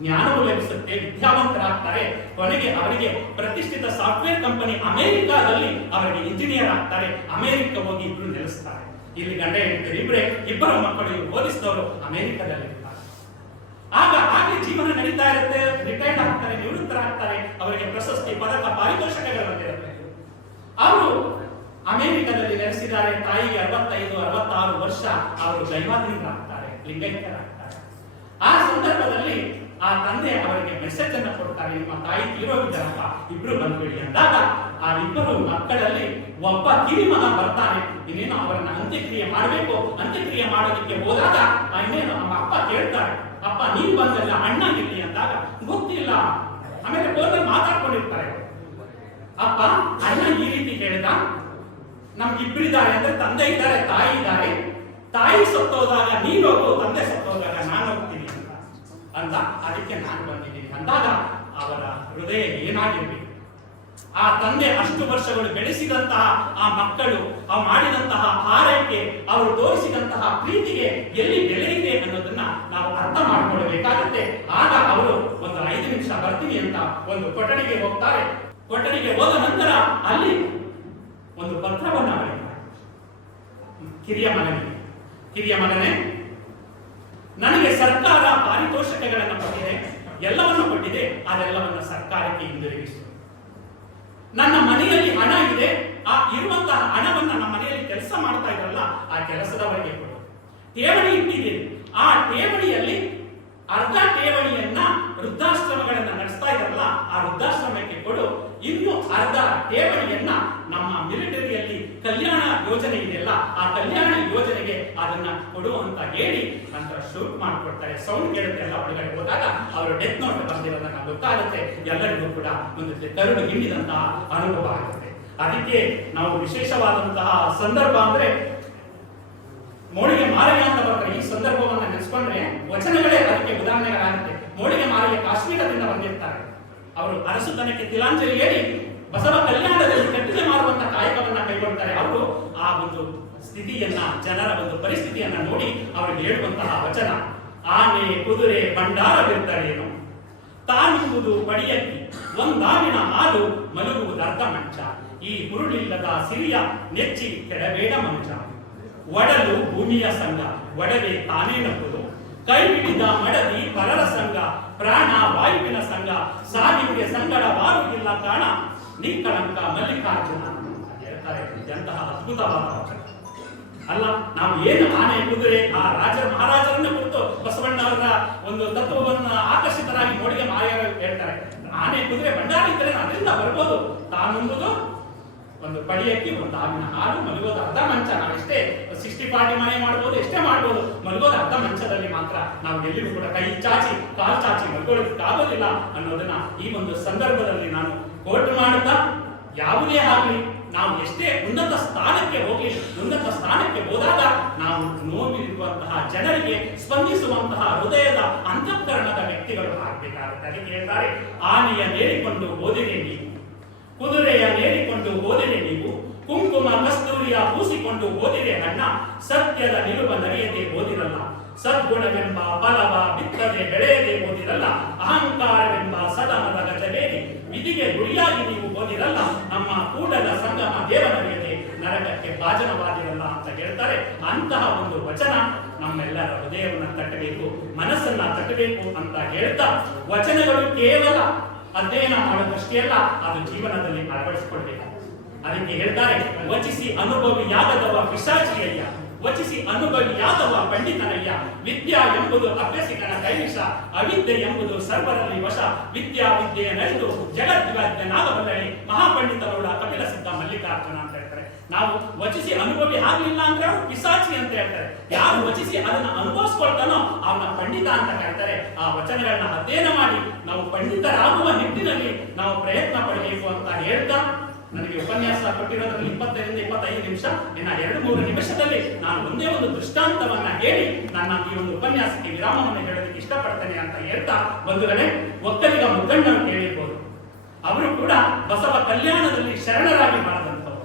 ಜ್ಞಾನವು ಲಭಿಸುತ್ತೆ, ವಿದ್ಯಾವಂತರಾಗ್ತಾರೆ. ಕೊನೆಗೆ ಅವರಿಗೆ ಪ್ರತಿಷ್ಠಿತ ಸಾಫ್ಟ್ವೇರ್ ಕಂಪನಿ ಅಮೆರಿಕಾದಲ್ಲಿ ಅವರಿಗೆ ಇಂಜಿನಿಯರ್ ಆಗ್ತಾರೆ. ಅಮೆರಿಕ ಹೋಗಿ ಇಬ್ರು ನೆಲೆಸ್ತಾರೆ. ಇಲ್ಲಿ ಗಂಡ ಹೆಂಡತಿ ಇಬ್ಬರು ಮಕ್ಕಳು ಓದಿಸಿದವರು ಅಮೆರಿಕದಲ್ಲಿ. ಆಗ ಹಾಗೆ ಜೀವನ ನಡೀತಾ ಇರುತ್ತೆ. ರಿಟೈರ್ಡ್ ಆಗ್ತಾರೆ, ನಿವೃತ್ತರಾಗ್ತಾರೆ. ಅವರಿಗೆ ಪ್ರಶಸ್ತಿ, ಪದಕ, ಪಾರಿತೋಷಕಗಳು ಬಂದಿರುತ್ತೆ. ಅವರು ಅಮೆರಿಕದಲ್ಲಿ ನೆಲೆಸಿದ್ದಾರೆ. ತಾಯಿಗೆ 65-66 ವರ್ಷ. ಅವರು ದೈವಾಧೀನರಾಗ್ತಾರೆ, ಲಿಂಗೈಕ್ಯರಾಗ್ತಾರೆ. ಆ ಸಂದರ್ಭದಲ್ಲಿ ಆ ತಂದೆ ಅವರಿಗೆ ಮೆಸೇಜ್ ಅನ್ನು ಕೊಡ್ತಾರೆ, ನಿಮ್ಮ ತಾಯಿ ತೀರೋಗಿದ್ದಾರಪ್ಪ, ಇಬ್ರು ಬಂದ್ಬಿಡಿ ಅಂದಾಗ ಆ ಇಬ್ಬರು ಮಕ್ಕಳಲ್ಲಿ ಒಬ್ಬ ಕಿರಿಮಗ ಬರ್ತಾನೆ. ಇನ್ನೇನು ಅವರನ್ನ ಅಂತ್ಯಕ್ರಿಯೆ ಮಾಡಬೇಕು. ಅಂತ್ಯಕ್ರಿಯೆ ಮಾಡೋದಕ್ಕೆ ಹೋದಾಗ ಇನ್ನೇನು ನಮ್ಮ ಅಪ್ಪ ಕೇಳ್ತಾರೆ, ಅಪ್ಪ ನೀನ್ ಬಂದಲ್ಲ ಅಣ್ಣ ಇಲ್ಲಿ ಅಂದಾಗ ಗೊತ್ತಿಲ್ಲ. ಆಮೇಲೆ ಫೋನಲ್ಲಿ ಮಾತಾಡ್ಕೊಂಡಿರ್ತಾರೆ. ಅಪ್ಪ ಅಣ್ಣ ಈ ರೀತಿ ಹೇಳಿದ, ನಮ್ಗಿಬ್ಬರಿದ್ದಾರೆ ಅಂದ್ರೆ ತಂದೆ ಇದ್ದಾರೆ, ತಾಯಿ ಇದ್ದಾರೆ. ತಾಯಿ ಸತ್ತೋದಾಗ ನೀನು ಹೋಗು, ತಂದೆ ಸತ್ತೋದಾಗ ನಾನು ಹೋಗ್ತೀನಿ ಅಂತ ಅದಕ್ಕೆ ನಾನು ಬಂದಿದ್ದೀನಿ ಅಂದಾಗ ಅವರ ಹೃದಯ ಏನಾಗಿರ್ಬೇಕು. ಆ ತಂದೆ ಅಷ್ಟು ವರ್ಷಗಳು ಬೆಳೆಸಿದಂತಹ ಆ ಮಕ್ಕಳು ಮಾಡಿದಂತಹ ಹಾರೈಕೆ, ಅವರು ತೋರಿಸಿದಂತಹ ಪ್ರೀತಿಗೆ ಎಲ್ಲಿ ಬೆಲೆ ಇದೆ ಅನ್ನೋದನ್ನ ನಾವು ಅರ್ಥ ಮಾಡಿಕೊಳ್ಳಬೇಕಾಗುತ್ತೆ. ಆಗ ಅವರು ಒಂದು 5 ನಿಮಿಷ ಬರ್ತೀನಿ ಅಂತ ಒಂದು ಕೊಠಡಿಗೆ ಹೋಗ್ತಾರೆ. ಕೊಠಡಿಗೆ ಹೋದ ನಂತರ ಅಲ್ಲಿ ಒಂದು ಪತ್ರವನ್ನ ಬರೀತಾರೆ. ಕಿರಿಯ ಮಗನೇ, ನನಗೆ ಸರ್ಕಾರ ಪಾರಿತೋಷಕಗಳನ್ನು ಕೊಟ್ಟಿದೆ, ಎಲ್ಲವನ್ನು ಕೊಟ್ಟಿದೆ. ಅದೆಲ್ಲವನ್ನ ಸರ್ಕಾರಕ್ಕೆ ಹಿಂದಿರುಗಿಸು. ನನ್ನ ಮನೆಯಲ್ಲಿ ಹಣ ಇದೆ, ಆ ಇರುವಂತಹ ಹಣವನ್ನ ನಮ್ಮ ಮನೆಯಲ್ಲಿ ಕೆಲಸ ಮಾಡ್ತಾ ಇದ್ರಲ್ಲ ಆ ಕೆಲಸದವರಿಗೆ ಕೊಡು. ಠೇವಣಿ ಇಟ್ಟಿದ್ದೀನಿ, ಆ ಠೇವಣಿಯಲ್ಲಿ ಅರ್ಧ ಠೇವಣಿಯನ್ನ ವೃದ್ಧಾಶ್ರಮಗಳನ್ನ ನಡೆಸ್ತಾ ಇದ್ರಲ್ಲ ಆ ವೃದ್ಧಾಶ್ರಮಕ್ಕೆ ಕೊಡು. ಇನ್ನು ಅರ್ಧ ಠೇವಣಿಯನ್ನ ನಮ್ಮ ಮಿಲಿಟರಿಯಲ್ಲಿ ಕಲ್ಯಾಣ ಯೋಜನೆ ಇದೆಯಲ್ಲ ಆ ಕಲ್ಯಾಣ ಯೋಜನೆಗೆ ಅದನ್ನ ಕೊಡು ಅಂತ ಹೇಳಿ ನಂತರ ಶೂಟ್ ಮಾಡಿಕೊಡ್ತಾರೆ. ಸೌಂಡ್ ಕೇಳುತ್ತೆ. ಎಲ್ಲ ಒಳಗಡೆ ಹೋದಾಗ ಅವರು ಡೆತ್ ನೋಟ್ ಬಂದಿರೋದನ್ನ ಗೊತ್ತಾಗುತ್ತೆ. ಎಲ್ಲರಿಗೂ ಕೂಡ ಒಂದು ಕರುಳು ಹಿಂಡಿದಂತಹ ಅನುಭವ ಆಗುತ್ತೆ. ಅದಕ್ಕೆ ನಾವು ವಿಶೇಷವಾದಂತಹ ಸಂದರ್ಭ ಅಂದ್ರೆ ಮೋಳಿಗೆ ಮಾರಯ್ಯ ಅಂತ ಬರ್ತಾರೆ. ಈ ಸಂದರ್ಭವನ್ನ ನೆನೆಸ್ಕೊಂಡ್ರೆ ವಚನಗಳೇ ಅದಕ್ಕೆ ಉದಾಹರಣೆಗಳಾಗುತ್ತೆ. ಮೋಳಿಗೆ ಮಾರಯ್ಯ ಕಾಶ್ಮೀರದಿಂದ ಬಂದಿರ್ತಾರೆ. ಅವರು ಅರಸುತನಕ್ಕೆ ತಿಲಾಂಜಲಿ ಹೇಳಿ ಬಸವ ಕಲ್ಯಾಣದಲ್ಲಿ ಕಟ್ಟಿಗೆ ಮಾರುವಂತ ಕಾಯಕವನ್ನ ಕೈಗೊಳ್ತಾರೆ. ಅವರು ಆ ಒಂದು ಸ್ಥಿತಿಯನ್ನ, ಜನರ ಒಂದು ಪರಿಸ್ಥಿತಿಯನ್ನ ನೋಡಿ ಅವರಿಗೆ ಹೇಳುವಂತಹ ವಚನ, ಆನೆ ಕುದುರೆ ಭಂಡಾರವಿರ್ತಾರೇನು, ತಾನುವುದು ಪಡಿಯಕ್ಕಿ ಒಂದಾವಿನ ಹಾಲು ಮಲಗುವುದರ್ಧ ಮಂಚ, ಈ ಹುರುಳಿಲ್ಲದ ಸಿರಿಯ ನೆಚ್ಚಿ ಕೆಡಬೇಡ ಮಂಚ, ಒಡಲು ಭೂಮಿಯ ಸಂಘ ಒಡವೆ ತಾನೇ ನಪ್ಪುದು, ಕೈ ಹಿಡಿದ ಮಡದಿ ಪರರ ಸಂಘ ಪ್ರಾಣ ವಾಯುವಿನ ಸಂಘ, ಸಾವಿಗೆ ಸಂಗಡ ವಾರುಗಿಲ್ಲ ಕಾಣ, ನಿಕಳಂಕ ಮಲ್ಲಿಕಾರ್ಜುನ ಅಂತ ಹೇಳ್ತಾರೆ. ಎಂತಹ ಅದ್ಭುತವಾದ ವಚನ ಅಲ್ಲ. ನಾವು ಏನು ಆನೆ ಕುದುರೆ ಆ ಮಹಾರಾಜರನ್ನ ಕುರಿತು ಬಸವಣ್ಣವರ ಒಂದು ತತ್ವವನ್ನ ಆಕರ್ಷಿತರಾಗಿ ನೋಡಿಗೆ ಮಾಯವರು ಹೇಳ್ತಾರೆ. ಆನೆ ಕುದುರೆ ಭಂಡಾರ ಇದ್ದರೆ ಅದರಿಂದ ಬರ್ಬೋದು, ತಾನುಂಬುದು ಒಂದು ಪಡಿಯಕ್ಕೆ ಒಂದು ಹಾವಿನ ಹಾಲು, ಮಲಗೋದು ಅರ್ಧ ಮಂಚ. ನಾವೆಷ್ಟೇ 60 ಪಾರ್ಟಿ ಮನೆ ಮಾಡ್ಬೋದು, ಎಷ್ಟೇ ಮಾಡ್ಬೋದು, ಮಲಗೋದು ಅರ್ಧ ಮಂಚದಲ್ಲಿ ಮಾತ್ರ. ನಾವು ಎಲ್ಲಿಗೂ ಕೂಡ ಕೈ ಚಾಚಿ ಕಾಲು ಚಾಚಿ ಮಲ್ಕೊಳ್ಳೋದಕ್ಕಾಗೋದಿಲ್ಲ ಅನ್ನೋದನ್ನ ಈ ಒಂದು ಸಂದರ್ಭದಲ್ಲಿ ನಾನು ಕೋಟ್ ಮಾಡುತ್ತಾ, ಯಾವುದೇ ಆಗಲಿ ನಾವು ಎಷ್ಟೇ ಉನ್ನತ ಸ್ಥಾನಕ್ಕೆ ಹೋಗಿ ಉನ್ನತ ಸ್ಥಾನಕ್ಕೆ ಹೋದಾಗ ನಾವು ನೋವಿರುವಂತಹ ಜನರಿಗೆ ಸ್ಪಂದಿಸುವಂತಹ ಹೃದಯದ ಅಂತಃಕರಣದ ವ್ಯಕ್ತಿಗಳು ಆಗಬೇಕಾಗುತ್ತೆ. ಅದಕ್ಕೆ ಹೇಳ್ತಾರೆ, ಆನೆಯ ನೇರಿಕೊಂಡು ಹೋದಿರಿ ನೀವು, ಕುದುರೆಯ ನೇರಿಕೊಂಡು ಹೋದಿರಿ ನೀವು, ಕುಂಕುಮ ಕಸ್ತೂರಿಯ ಪೂಸಿಕೊಂಡು ಹೋದಿರೆ ಅಣ್ಣ, ಸತ್ಯದ ನಿಲುವ ನಡೆಯದೆ ಹೋದಿರಲ್ಲ, ಸದ್ಗುಣವೆಂಬ ಫಲವ ಬಿತ್ತದೆ ಬೆಳೆಯದೆ ಹೋದಿರಲ್ಲ, ಅಹಂಕಾರವೆಂಬ ಸದನದ ಗಜವೇರಿ ವಿಧಿಗೆ ಗುರಿಯಾಗಿ ನೀವು ಹೋದಿರಲ್ಲ, ನಮ್ಮ ಕೂಡಲ ಸಂಗಮ ದೇವನರಿಗೆ ನರಕಕ್ಕೆ ಭಾಜನವಾದಿರಲ್ಲ ಅಂತ ಹೇಳ್ತಾರೆ. ಅಂತಹ ಒಂದು ವಚನ ನಮ್ಮೆಲ್ಲರ ಹೃದಯವನ್ನು ತಟ್ಟಬೇಕು, ಮನಸ್ಸನ್ನ ತಟ್ಟಬೇಕು ಅಂತ ಹೇಳ್ತಾ, ವಚನಗಳು ಕೇವಲ ಅಧ್ಯಯನ ಮಾಡೋದಷ್ಟೇ ಅಲ್ಲ, ಅದು ಜೀವನದಲ್ಲಿ ಅಳವಡಿಸಿಕೊಳ್ಬೇಕು. ಅದಕ್ಕೆ ಹೇಳ್ತಾರೆ, ವಚಿಸಿ ಅನುಭವಿಯಾಗದವ ಪಿಶಾಚಿಯಯ್ಯ, ವಚಿಸಿ ಅನುಭವಿಯಾದವ ಪಂಡಿತನಯ್ಯ, ವಿದ್ಯಾ ಎಂಬುದು ಅಭ್ಯಸಿಕನ ಕೈವಿಷ, ಅವಿದ್ಯೆ ಎಂಬುದು ಸರ್ವರಲ್ಲಿ ವಶ, ವಿದ್ಯೆಯ ನರಿದು ಜಗದ್ವಿಜ್ಞನಾಗಬಲ್ಲನೆ, ಮಹಾಪಂಡಿತರುಳ ಕಪಿಲ ಸಿದ್ಧ ಮಲ್ಲಿಕಾರ್ಜುನ ಅಂತ ಹೇಳ್ತಾರೆ. ನಾವು ವಚಿಸಿ ಅನುಭವಿ ಆಗಲಿಲ್ಲ ಅಂದ್ರೆ ಅವರು ಪಿಶಾಚಿ ಅಂತ ಹೇಳ್ತಾರೆ. ಯಾರು ವಚಿಸಿ ಅದನ್ನ ಅನುಭವಿಸ್ಕೊಳ್ತಾನೋ ಅವನ ಪಂಡಿತ ಅಂತ ಕರೀತಾರೆ. ಆ ವಚನಗಳನ್ನ ಅಧ್ಯಯನ ಮಾಡಿ ನಾವು ಪಂಡಿತರಾಗುವ ನಿಟ್ಟಿನಲ್ಲಿ ನಾವು ಪ್ರಯತ್ನ ಪಡಬೇಕು ಅಂತ ಹೇಳ್ತಾ, ನನಗೆ ಉಪನ್ಯಾಸ ಕೊಟ್ಟಿರೋದ್ರಲ್ಲಿ 20 ರಿಂದ 25 ನಿಮಿಷ, ಇನ್ನ 2-3 ನಿಮಿಷದಲ್ಲಿ ನಾನು ಒಂದೇ ಒಂದು ದೃಷ್ಟಾಂತವನ್ನ ಹೇಳಿ ನನ್ನ ಈ ಒಂದು ಉಪನ್ಯಾಸಕ್ಕೆ ವಿರಾಮವನ್ನು ಹೇಳೋದಕ್ಕೆ ಇಷ್ಟಪಡ್ತೇನೆ ಅಂತ ಹೇಳ್ತಾ, ಬಂಧುಗಳೇ, ಒಕ್ಕಲಿಗ ಮುದ್ದಣ್ಣರು ಕೇಳಿರ್ಬೋದು. ಅವರು ಕೂಡ ಬಸವ ಕಲ್ಯಾಣದಲ್ಲಿ ಶರಣರಾಗಿ ಮಾಡಿದಂಥವರು.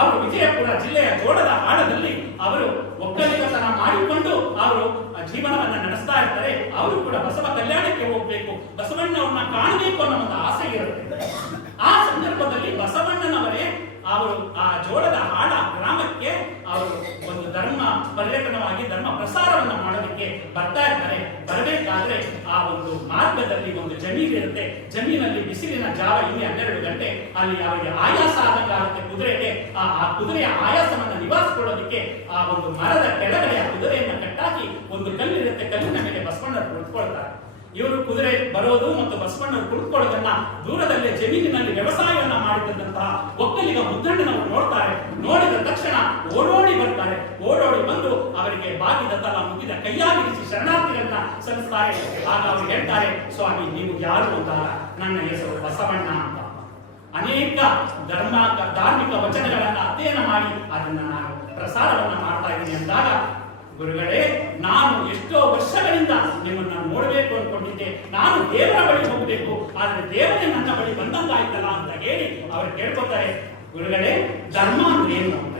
ಅವರು ವಿಜಯಪುರ ಜಿಲ್ಲೆಯ ಜೋಡದ ಆಳದಲ್ಲಿ ಅವರು ಒಕ್ಕಲಿಗತನ ಮಾಡಿಕೊಂಡು ಅವರು ಜೀವನವನ್ನ ನಡೆಸ್ತಾ ಇರ್ತಾರೆ. ಅವರು ಕೂಡ ಬಸವ ಕಲ್ಯಾಣಕ್ಕೆ ಹೋಗ್ಬೇಕು, ಬಸವಣ್ಣವ್ರನ್ನ ಕಾಣಬೇಕು ಅನ್ನೋ ಒಂದು ಆಸೆ ಇರುತ್ತೆ. ಆ ಸಂದರ್ಭದಲ್ಲಿ ಬಸವಣ್ಣನವರೇ ಅವರು ಆ ಜೋಳದ ಆಳ ಗ್ರಾಮಕ್ಕೆ ಅವರು ಒಂದು ಧರ್ಮ ಪರ್ಯಟನವಾಗಿ ಧರ್ಮ ಪ್ರಸಾರವನ್ನ ಮಾಡೋದಕ್ಕೆ ಬರ್ತಾ ಇರ್ತಾರೆ. ಬರಬೇಕಾದ್ರೆ ಆ ಒಂದು ಮಾರ್ಗದಲ್ಲಿ ಒಂದು ಜಮೀನು ಇರುತ್ತೆ. ಜಮೀನಲ್ಲಿ ಬಿಸಿಲಿನ ಜಾವ ಇಲ್ಲಿ 12 ಗಂಟೆ, ಅಲ್ಲಿ ಅವರಿಗೆ ಆಯಾಸ ಆದಂಗಾಗುತ್ತೆ ಕುದುರೆಗೆ. ಆ ಕುದುರೆಯ ಆಯಾಸವನ್ನ ನಿವಾರಿಸಿಕೊಳ್ಳೋದಕ್ಕೆ ಆ ಒಂದು ಮರದ ಕೆಳಗಡೆ ಆ ಕುದುರೆಯನ್ನ ಕಟ್ಟಾಕಿ ಒಂದು ಕಲ್ಲಿರುತ್ತೆ, ಕಲ್ಲಿನ ಮೇಲೆ ಬಸವಣ್ಣರು ಕುಳಿತುಕೊಳ್ತಾರೆ. ಇವರು ಕುದುರೆ ಬರೋದು ಮತ್ತು ಬಸವಣ್ಣರು ಕುಳಿತುಕೊಳ್ಳೋದನ್ನ ದೂರದಲ್ಲೇ ಜಮೀನಿನಲ್ಲಿ ವ್ಯವಸಾಯವನ್ನ ಮಾಡಿದಂತಹ ಒಕ್ಕಲಿಗ ಮುದ್ದಣ್ಣನವರು ನೋಡ್ತಾರೆ. ನೋಡಿದ ತಕ್ಷಣ ಓಡೋಡಿ ಬರ್ತಾರೆ. ಓಡೋಡಿ ಬಂದು ಅವರಿಗೆ ಬಾಗಿದ ತಲ ಮುಗಿದ ಕೈಯಾಗಿರಿಸಿ ಶರಣಾರ್ಥಿಗಳನ್ನ ಸಲ್ಲಿಸ್ತಾರೆ. ಆಗ ಅವರು ಹೇಳ್ತಾರೆ, ಸ್ವಾಮಿ ನೀವು ಯಾರು ಅಂತ. ನನ್ನ ಹೆಸರು ಬಸವಣ್ಣ ಅಂತ. ಅನೇಕ ಧಾರ್ಮಿಕ ವಚನಗಳನ್ನ ಅಧ್ಯಯನ ಮಾಡಿ ಅದನ್ನ ನಾನು ಪ್ರಸಾರವನ್ನ ಮಾಡ್ತಾ ಇದ್ದೀನಿ ಅಂದಾಗ, ಗುರುಗಳೇ, ನಾನು ಎಷ್ಟೋ ವರ್ಷಗಳಿಂದ ನಿಮ್ಮನ್ನ ನೋಡಬೇಕು ಅನ್ಕೊಂಡಿದ್ದೆ, ನಾನು ದೇವರ ಬಳಿ ಹೋಗಬೇಕು, ಆದ್ರೆ ದೇವರೇ ನನ್ನ ಬಳಿ ಬಂದಂಗಾಯ್ತಲ್ಲ ಅಂತ ಹೇಳಿ ಅವರು ಕೇಳ್ಕೊತಾರೆ. ಗುರುಗಳೇ, ಧರ್ಮ ಅಂದ್ರೆ ಏನು ಅಂತ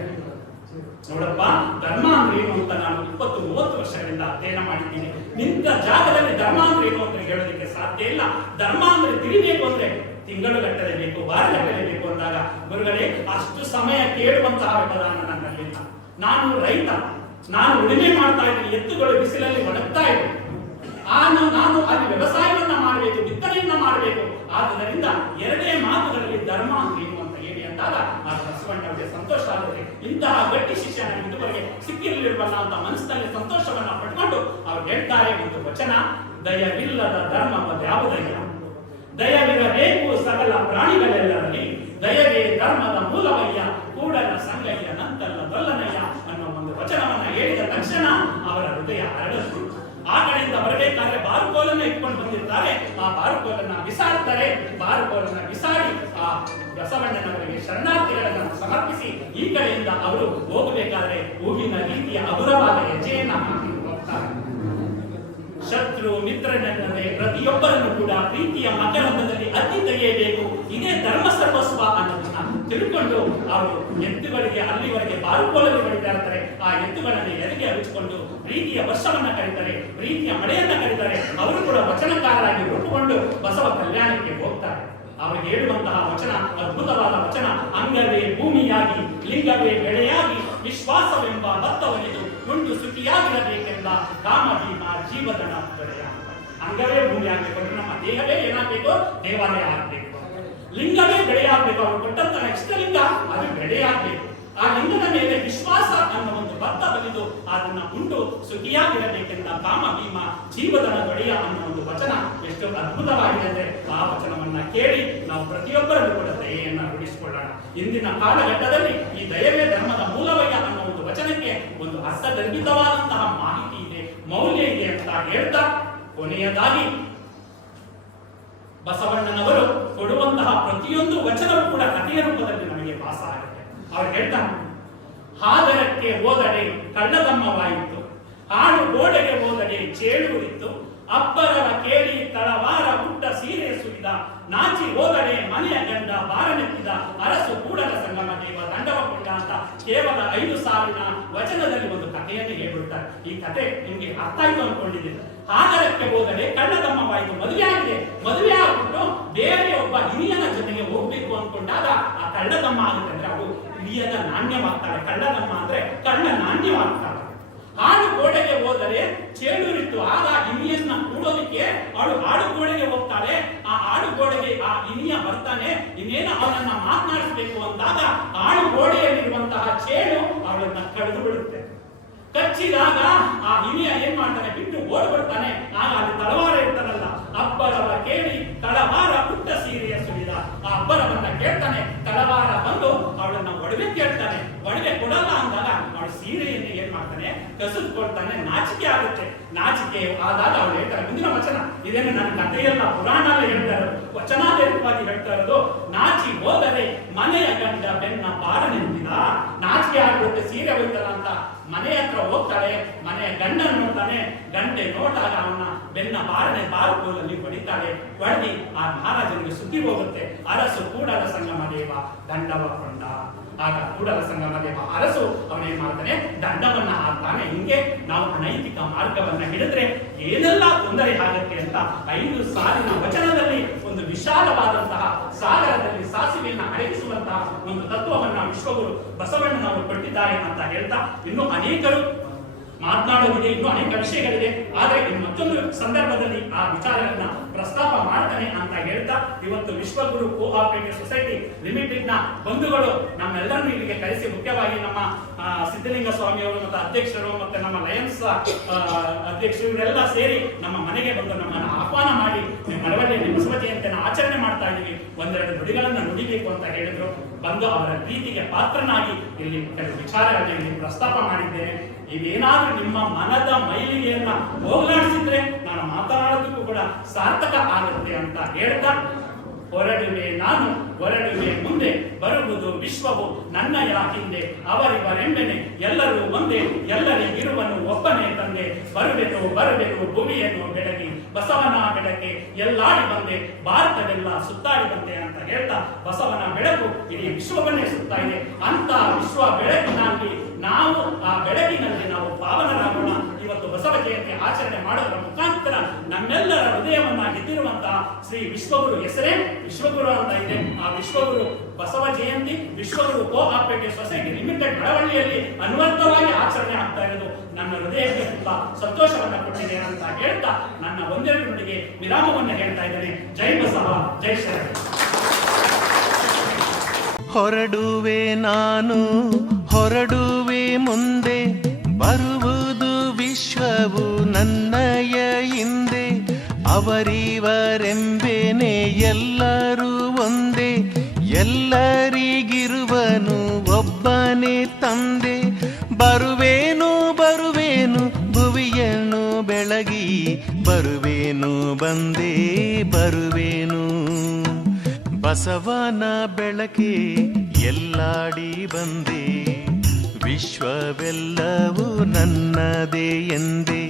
ನೋಡಪ್ಪ, ಧರ್ಮ ಅಂದ್ರೆ ಏನು ಅಂತ ನಾನು 20-30 ವರ್ಷಗಳಿಂದ ಅಧ್ಯಯನ ಮಾಡಿದ್ದೀನಿ. ನಿಂತ ಜಾಗದಲ್ಲಿ ಧರ್ಮ ಅಂದ್ರೆ ಏನು ಅಂತ ಹೇಳೋದಕ್ಕೆ ಸಾಧ್ಯ ಇಲ್ಲ. ಧರ್ಮ ಅಂದ್ರೆ ತಿಳಿಬೇಕು ಅಂದ್ರೆ ತಿಂಗಳು ಗಟ್ಟಲೆ ಬೇಕು, ವಾರಗಟ್ಟಲೆ ಬೇಕು ಅಂದಾಗ, ಗುರುಗಳೇ, ಅಷ್ಟು ಸಮಯ ಕೇಳುವಂತಹ ಪದಾನ ನನ್ನಲ್ಲಿಲ್ಲ. ನಾನು ರೈತ, ನಾನು ಉಳುಮೆ ಮಾಡ್ತಾ ಇದ್ದೀನಿ, ಎತ್ತುಗಳು ಬಿಸಿಲಲ್ಲಿ ಒಣಗ್ತಾ ಇವೆ. ನಾನು ಅಲ್ಲಿ ವ್ಯವಸಾಯವನ್ನ ಮಾಡಬೇಕು, ಬಿತ್ತನೆಯನ್ನ ಮಾಡಬೇಕು. ಆದ್ದರಿಂದ 2 ಮಾತುಗಳಲ್ಲಿ ಧರ್ಮ ಅಂದ್ರೆ ಏನು ಅಂತ ಹೇಳಿ ಅಂದಾಗ ಆ ಬಸವಣ್ಣವರಿಗೆ ಸಂತೋಷ ಆಗುತ್ತೆ. ಇಂತಹ ಗಟ್ಟಿ ಶಿಷ್ಯ ನನಗೆ ಇದುವರೆಗೆ ಸಿಕ್ಕಿರಲಿಲ್ವಲ್ಲ ಅಂತ ಮನಸ್ಸಿನಲ್ಲಿ ಸಂತೋಷವನ್ನ ಪಡ್ಕೊಂಡು ಅವ್ರು ಹೇಳ್ತಾರೆ ಒಂದು ವಚನ, ದಯವಿಲ್ಲದ ಧರ್ಮವದ್ಯಾವುದಯ್ಯ, ದಯವಿರಬೇಕು ಸಕಲ ಪ್ರಾಣಿಗಳೆಲ್ಲರಲ್ಲಿ, ದಯವೇ ಧರ್ಮದ ಮೂಲವಯ್ಯ, ಕೂಡಲ ಸಂಗಯ್ಯ ನಂತಲ್ಲ ದೊಲ್ಲನಯ್ಯ ಅನ್ನೋ ಒಂದು ವಚನವನ್ನ ಹೇಳಿದ ತಕ್ಷಣ ಅವರ ಹೃದಯ ಹರಡಿತು. ಆ ಕಡೆಯಿಂದ ಬರಬೇಕಾದ್ರೆ ಬಾರುಕೋಲನ್ನ ಇಟ್ಕೊಂಡು ಬಂದಿರ್ತಾರೆ. ಆ ಬಾರುಕೋಲನ್ನ ಬಿಸಾಡ್ತಾರೆ. ಬಾರುಕೋಲನ್ನ ಬಿಸಾಡಿ ಆ ಬಸವಣ್ಣನವರಿಗೆ ಶರಣಾರ್ಥಿಗಳನ್ನ ಸಮರ್ಪಿಸಿ ಈ ಕಡೆಯಿಂದ ಅವರು ಹೋಗಬೇಕಾದ್ರೆ ಹೂವಿನ ರೀತಿಯ ಹಗುರವಾದ ಹೆಜ್ಜೆಯನ್ನ ಹಾಕಿ ಹೋಗ್ತಾರೆ. ಶತ್ರು ಮಿತ್ರನೆನ್ನದೆ ಪ್ರತಿಯೊಬ್ಬರನ್ನು ಕೂಡ ಪ್ರೀತಿಯ ಮಕರಂದದಲ್ಲಿ ಅತಿ ತೆಗೆಯಬೇಕು, ಇದೇ ಧರ್ಮ ಸರ್ವಸ್ವ ಅನ್ನೋದನ್ನ ತಿಳ್ಕೊಂಡು ಅವರು ಎತ್ತುಗಳಿಗೆ ಅಲ್ಲಿವರೆಗೆ ಬಾರುಕೋಲಲ್ಲಿ ಬಡಿತಾ ಇರ್ತಾರೆ. ಆ ಎತ್ತುಗಳನ್ನು ಎದೆಗೆ ಹರಿಸಿಕೊಂಡು ಪ್ರೀತಿಯ ವರ್ಷವನ್ನ ಕರೀತಾರೆ, ಪ್ರೀತಿಯ ಮಳೆಯನ್ನ ಕರೀತಾರೆ. ಅವರು ಕೂಡ ವಚನಕಾರರಾಗಿ ಹುಟ್ಟುಕೊಂಡು ಬಸವ ಕಲ್ಯಾಣಕ್ಕೆ ಹೋಗ್ತಾರೆ. ಅವರಿಗೆ ಹೇಳುವಂತಹ ವಚನ ಅದ್ಭುತವಾದ ವಚನ, ಅಂಗವೇ ಭೂಮಿಯಾಗಿ ಲಿಂಗವೇ ಬೆಳೆಯಾಗಿ ವಿಶ್ವಾಸವೆಂಬ ಭತ್ತವನಿದು ನುಂಡು ಸುಖಿಯಾಗಿರಬೇಕೆಂಬ ಕಾಮ ಭೀಮ ಜೀವದನ ಬೆಳೆಯ. ಅಂಗವೇ ಭೂಮಿ ಆಗಬೇಕು, ನಮ್ಮ ದೇಹವೇ ಏನಾಗಬೇಕು, ದೇವಾಲಯ ಆಗಬೇಕು. ಲಿಂಗವೇ ಬೆಳೆಯಾಗಬೇಕು. ಅವರು ಕೊಟ್ಟಂತಹ ಇಷ್ಟಲಿಂಗ ಅದು ಬೆಳೆಯಾಗಬೇಕು. ಆ ಲಿಂಗದ ಮೇಲೆ ವಿಶ್ವಾಸ ಅನ್ನೋ ಒಂದು ಭತ್ತ ಬಲಿದು ಅದನ್ನ ಉಂಟು ಸುಖಿಯಾಗಿರಬೇಕೆಂದ ಕಾಮ ಭೀಮ ಜೀವದನ ಒಡೆಯ ಅನ್ನೋ ಒಂದು ವಚನ ಎಷ್ಟು ಅದ್ಭುತವಾಗಿದೆ ಅಂದ್ರೆ ಆ ವಚನವನ್ನ ಕೇಳಿ ನಾವು ಪ್ರತಿಯೊಬ್ಬರಲ್ಲೂ ಕೂಡ ದಯೆಯನ್ನ ರೂಢಿಸಿಕೊಳ್ಳೋಣ. ಇಂದಿನ ಕಾಲಘಟ್ಟದಲ್ಲಿ ಈ ದಯವೇ ಧರ್ಮದ ಮೂಲವಯ್ಯ ಅನ್ನೋ ಒಂದು ವಚನಕ್ಕೆ ಒಂದು ಅರ್ಥಗರ್ಭಿತವಾದಂತಹ ಮಾಹಿತಿ ಇದೆ, ಮೌಲ್ಯ ಇದೆ ಅಂತ ಹೇಳ್ತಾ ಕೊನೆಯದಾಗಿ ಬಸವಣ್ಣನವರು ಕೊಡುವಂತಹ ಪ್ರತಿಯೊಂದು ವಚನವೂ ಕೂಡ ಕಥೆಯ ರೂಪದಲ್ಲಿ ನಮಗೆ ಭಾಸ ಆಗುತ್ತೆ. ಅವ್ರು ಹೇಳ್ತಾನೆ, ಹಾದರಕ್ಕೆ ಹೋದಡೆ ಕಳ್ಳದಮ್ಮವಾಯಿತು, ಹಾಡು ಗೋಡೆಗೆ ಹೋದಡೆ ಚೇಳುವುರಿತ್ತು, ಅಬ್ಬರವ ಕೇಳಿ ತಳವಾರ ಹುಟ್ಟ ಸೀರೆ ಸುರಿದ, ನಾಚಿ ಹೋದಡೆ ಮನೆಯ ಗಂಡ ಬಾರನೆತ್ತಿದ, ಅರಸು ಕೂಡಲ ಸಂಗಮ ದೇವ ದಂಡವ ಕೊಂಡ ಅಂತ ಕೇವಲ 5 ಸಾಲಿನ ವಚನದಲ್ಲಿ ಒಂದು ಕಥೆಯನ್ನು ಹೇಳ್ಬಿಡ್ತಾರೆ. ಈ ಕಥೆ ನಿಮ್ಗೆ ಅರ್ಥ ಆಯ್ತು ಅನ್ಕೊಂಡಿದ್ದೀನಿ. ಹಾದರಕ್ಕೆ ಹೋದರೆ ಕಳ್ಳದಮ್ಮವಾಯಿತು, ಮದುವೆ ಆಗಿದೆ, ಮದುವೆ ಆಗ್ಬಿಟ್ಟು ಬೇರೆ ಒಬ್ಬ ಹಿರಿಯನ ಜೊತೆಗೆ ಹೋಗ್ಬೇಕು ಅನ್ಕೊಂಡಾಗ ಆ ಕಳ್ಳದಮ್ಮ ಆಗುತ್ತೆ ಅಂದ್ರೆ ಅವಳು ಹಿರಿಯನ ನಾಣ್ಯವಾಗ್ತಾಳೆ. ಕಳ್ಳದಮ್ಮ ಅಂದ್ರೆ ಕಳ್ಳ ನಾಣ್ಯವಾಗ್ತಾಳೆ. ಹಾಡು ಗೋಡೆಗೆ ಹೋದರೆ ಚೇಳುರಿತ್ತು, ಆಗ ಹಿರಿಯನ್ನ ಕೂಡೋದಕ್ಕೆ ಅವಳು ಹಾಡು ಗೋಡೆಗೆ ಹೋಗ್ತಾಳೆ. ಆ ಹಾಡು ಗೋಡೆಗೆ ಆ ಹಿರಿಯ ಬರ್ತಾನೆ, ಇನ್ನೇನು ಅವನನ್ನ ಮಾತನಾಡಿಸ್ಬೇಕು ಅಂದಾಗ ಹಾಡು ಗೋಡೆಯಲ್ಲಿರುವಂತಹ ಚೇಳು ಅವಳನ್ನ ಕಳೆದು ಬಿಡುತ್ತೆ. ಕಚ್ಚಿದಾಗ ಆ ಹಿರಿಯ ಏನ್ ಮಾಡ್ತಾನೆ, ಬಿಟ್ಟು ಓಡ್ಬಿಡ್ತಾನೆ. ಆಗ ಅಲ್ಲಿ ತಳವಾರ ಇರ್ತಾನಲ್ಲ, ಅಬ್ಬರವ ಕೇಳಿ ತಳವಾರ ಪುಟ್ಟ ಸೀರೆಯ ಸುರಿದ. ಆ ಅಬ್ಬರವನ್ನ ಕೇಳ್ತಾನೆ, ತಳವಾರ ಬಂದು ಅವಳನ್ನ ಒಡವೆ ಕೇಳ್ತಾನೆ. ಒಡವೆ ಕೊಡಲ್ಲ ಅಂದಾಗ ಅವಳು ಸೀರೆಯನ್ನು ಏನ್ ಮಾಡ್ತಾನೆ, ಕಸಿದುಕೊಳ್ತಾನೆ. ನಾಚಿಕೆ ಆಗುತ್ತೆ. ನಾಚಿಕೆ ಆದಾಗ ಅವಳು ಹೇಳ್ತಾರೆ, ಮುಂದಿನ ವಚನ ಇದೇನು ನನ್ನ ಕಥೆಯಲ್ಲ, ಪುರಾಣ ಹೇಳ್ತಾ ಇರೋದು, ವಚನಾಧಾರಿತವಾಗಿ ಹೇಳ್ತಾ ಇರೋದು. ನಾಚಿ ಹೋದರೆ ಮನೆಯ ಗಂಡ ಬೆನ್ನ ಬಾರ ನಿಂತಿದ. ನಾಚಿಕೆ ಆಗ್ಬಿಡುತ್ತೆ, ಸೀರೆ ಹೋಯ್ತಲ್ಲ ಅಂತ ಮನೆ ಹತ್ರ ಹೋಗ್ತಾಳೆ. ಮನೆಯ ಗಂಡನ ನೋಡ್ತಾನೆ, ಗಂಟೆ ನೋಟಾಗ ಅವನ ಬೆನ್ನ ಬಾರುಕೋಲಲ್ಲಿ ಹೊಡಿತಾಳೆ. ಹೊಡೆದಿ ಆ ಮಹಾರಾಜನಿಗೆ ಸುದ್ದಿ ಹೋಗುತ್ತೆ, ಅರಸು ಕೂಡಲ ಸಂಗಮ ದೇವ ದಂಡವ ಕೊಂಡ. ಆಗ ಕೂಡಲ ಸಂಗಮ ದೇವ ಅರಸು ಅವನೇನ್ ಮಾಡ್ತಾನೆ, ದಂಡವನ್ನ ಹಾಕ್ತಾನೆ. ಹಿಂಗೆ ನಾವು ಅನೈತಿಕ ಮಾರ್ಗವನ್ನ ಹಿಡಿದ್ರೆ ಏನೆಲ್ಲ ತೊಂದರೆ ಆಗುತ್ತೆ ಅಂತ 5 ಸಾಲಿನ ವಚನದಲ್ಲಿ ಒಂದು ವಿಶಾಲವಾದಂತಹ ಸಾಗರದಲ್ಲಿ ಸಾಸಿವೆಯನ್ನ ಅಡಗಿಸುವಂತಹ ಒಂದು ತತ್ವವನ್ನ ವಿಶ್ವಗುರು ಬಸವಣ್ಣನವರು ಕೊಟ್ಟಿದ್ದಾರೆ ಅಂತ ಹೇಳ್ತಾ, ಇನ್ನು ಅನೇಕರು ಮಾತನಾಡೋದಿದೆ, ಇನ್ನೂ ಅನೇಕ ವಿಷಯಗಳಿದೆ. ಆದರೆ ಮತ್ತೊಂದು ಸಂದರ್ಭದಲ್ಲಿ ಆ ವಿಚಾರಗಳನ್ನ ಪ್ರಸ್ತಾಪ ಮಾಡ್ತಾನೆ ಅಂತ ಹೇಳ್ತಾ, ಇವತ್ತು ವಿಶ್ವಗುರು ಕೋಆಪರೇಟಿವ್ ಸೊಸೈಟಿ ಲಿಮಿಟೆಡ್ ನ ಬಂಧುಗಳು ನಮ್ಮೆಲ್ಲರನ್ನು ಇಲ್ಲಿಗೆ ಕರೆಸಿ, ಮುಖ್ಯವಾಗಿ ನಮ್ಮ ಸಿದ್ಧಲಿಂಗ ಸ್ವಾಮಿಯವರು ಮತ್ತು ಅಧ್ಯಕ್ಷರು ಮತ್ತೆ ನಮ್ಮ ಲಯನ್ಸ್ ಅಧ್ಯಕ್ಷರು ಇವರೆಲ್ಲ ಸೇರಿ ನಮ್ಮ ಮನೆಗೆ ಬಂದು ನಮ್ಮನ್ನು ಆಹ್ವಾನ ಮಾಡಿ, ಮಳವಳ್ಳಿಯಲ್ಲಿ ಬಸವ ಜಯಂತಿಯನ್ನು ಆಚರಣೆ ಮಾಡ್ತಾ ಇದ್ದೀವಿ, 1-2 ನುಡಿಗಳನ್ನ ನುಡಿಬೇಕು ಅಂತ ಹೇಳಿದ್ರು. ಬಂದು ಅವರ ಪ್ರೀತಿಗೆ ಪಾತ್ರನಾಗಿ ಇಲ್ಲಿ ಕೆಲವು ವಿಚಾರಗಳನ್ನ ಇಲ್ಲಿ ಪ್ರಸ್ತಾಪ ಮಾಡಿದ್ದೇನೆ. ಇದೇನಾದ್ರೂ ನಿಮ್ಮ ಮನದ ಮೈಲಿಗೆಯನ್ನ ಹೋಗಲಾಡಿಸಿದ್ರೆ ನಾನು ಮಾತನಾಡೋದಕ್ಕೂ ಕೂಡ ಸಾರ್ಥಕ ಆಗುತ್ತೆ ಅಂತ ಹೇಳ್ತಾ, ಹೊರಡುವೆ ನಾನು ಹೊರಡುವೆ ಮುಂದೆ, ಬರುವುದು ವಿಶ್ವವು ನನ್ನಯ ಹಿಂದೆ, ಅವರಿವರೆಂಬೆನೆ ಎಲ್ಲರೂ ಒಂದೇ, ಎಲ್ಲರಿಗಿರುವನು ಒಬ್ಬನೇ ತಂದೆ, ಬರುವೆನು ಭೂಮಿಯನ್ನು ಬೆಳಗಿ ಬಸವನ ಬೆಳಕೆ ಎಲ್ಲಾಡಿ ಬಂದೆ, ಭಾರತವೆಲ್ಲ ಸುತ್ತಾಡಿ ಬಂದೆ ಅಂತ ಹೇಳ್ತಾ, ಬಸವನ ಬೆಳಕು ಇಡೀ ವಿಶ್ವವನ್ನೇ ಸುತ್ತಾ ಇದೆ. ಅಂತ ವಿಶ್ವ ಬೆಳಕಿನಲ್ಲಿ ನಾವು ಆ ಬೆಳಕಿನಲ್ಲಿ ನಾವು ಪಾವನರಾಗೋಣ. ಇವತ್ತು ಬಸವ ಜಯಂತಿ ಆಚರಣೆ ಮಾಡೋದರ ಮುಖಾಂತರ ನಮ್ಮೆಲ್ಲರ ಹೃದಯವನ್ನ ಗೆದ್ದಿರುವಂತಹ ಶ್ರೀ ವಿಶ್ವಗುರು ಹೆಸರೇ ವಿಶ್ವಗುರು ಅಂತ ಇದೆ. ಆ ವಿಶ್ವಗುರು ಬಸವ ಜಯಂತಿ ವಿಶ್ವಗುರು ಕೋಆಪರೇಟಿವ್ ಸೊಸೈಟಿ ಲಿಮಿಟೆಡ್ ಮಳವಳ್ಳಿಯಲ್ಲಿ ಅನ್ವರ್ಥವಾಗಿ ಆಚರಣೆ ಆಗ್ತಾ ಇರೋದು ನನ್ನ ಹೃದಯಕ್ಕೆ ತುಂಬಾ ಸಂತೋಷವನ್ನ ಕೊಟ್ಟಿದೆ ಅಂತ ಹೇಳ್ತಾ, ನನ್ನ 1-2 ನುಡಿಗೆ ವಿರಾಮವನ್ನು ಹೇಳ್ತಾ ಇದ್ದೇನೆ. ಜೈ ಬಸವ, ಜೈ ಶರಣ. ಹೊರಡುವೆ ನಾನು ಹೊರಡುವೆ ಮುಂದೆ, ಬರುವುದು ವಿಶ್ವವು ನನ್ನಯ ಹಿಂದೆ, ಅವರಿವರೆಂಬೇನೆ ಎಲ್ಲರೂ ಒಂದೇ, ಎಲ್ಲರಿಗಿರುವನು ಒಬ್ಬನೇ ತಂದೆ, ಬರುವೇನು ಭುವಿಯನ್ನು ಬೆಳಗಿ, ಬರುವೇನು ಬಂದೇ ಬರುವೇನು, ಬಸವನ ಬೆಳಕೆ ಎಲ್ಲಾಡಿ ಬಂದೆ, ವಿಶ್ವವೆಲ್ಲವೂ ನನ್ನದೇ ಎಂದೇ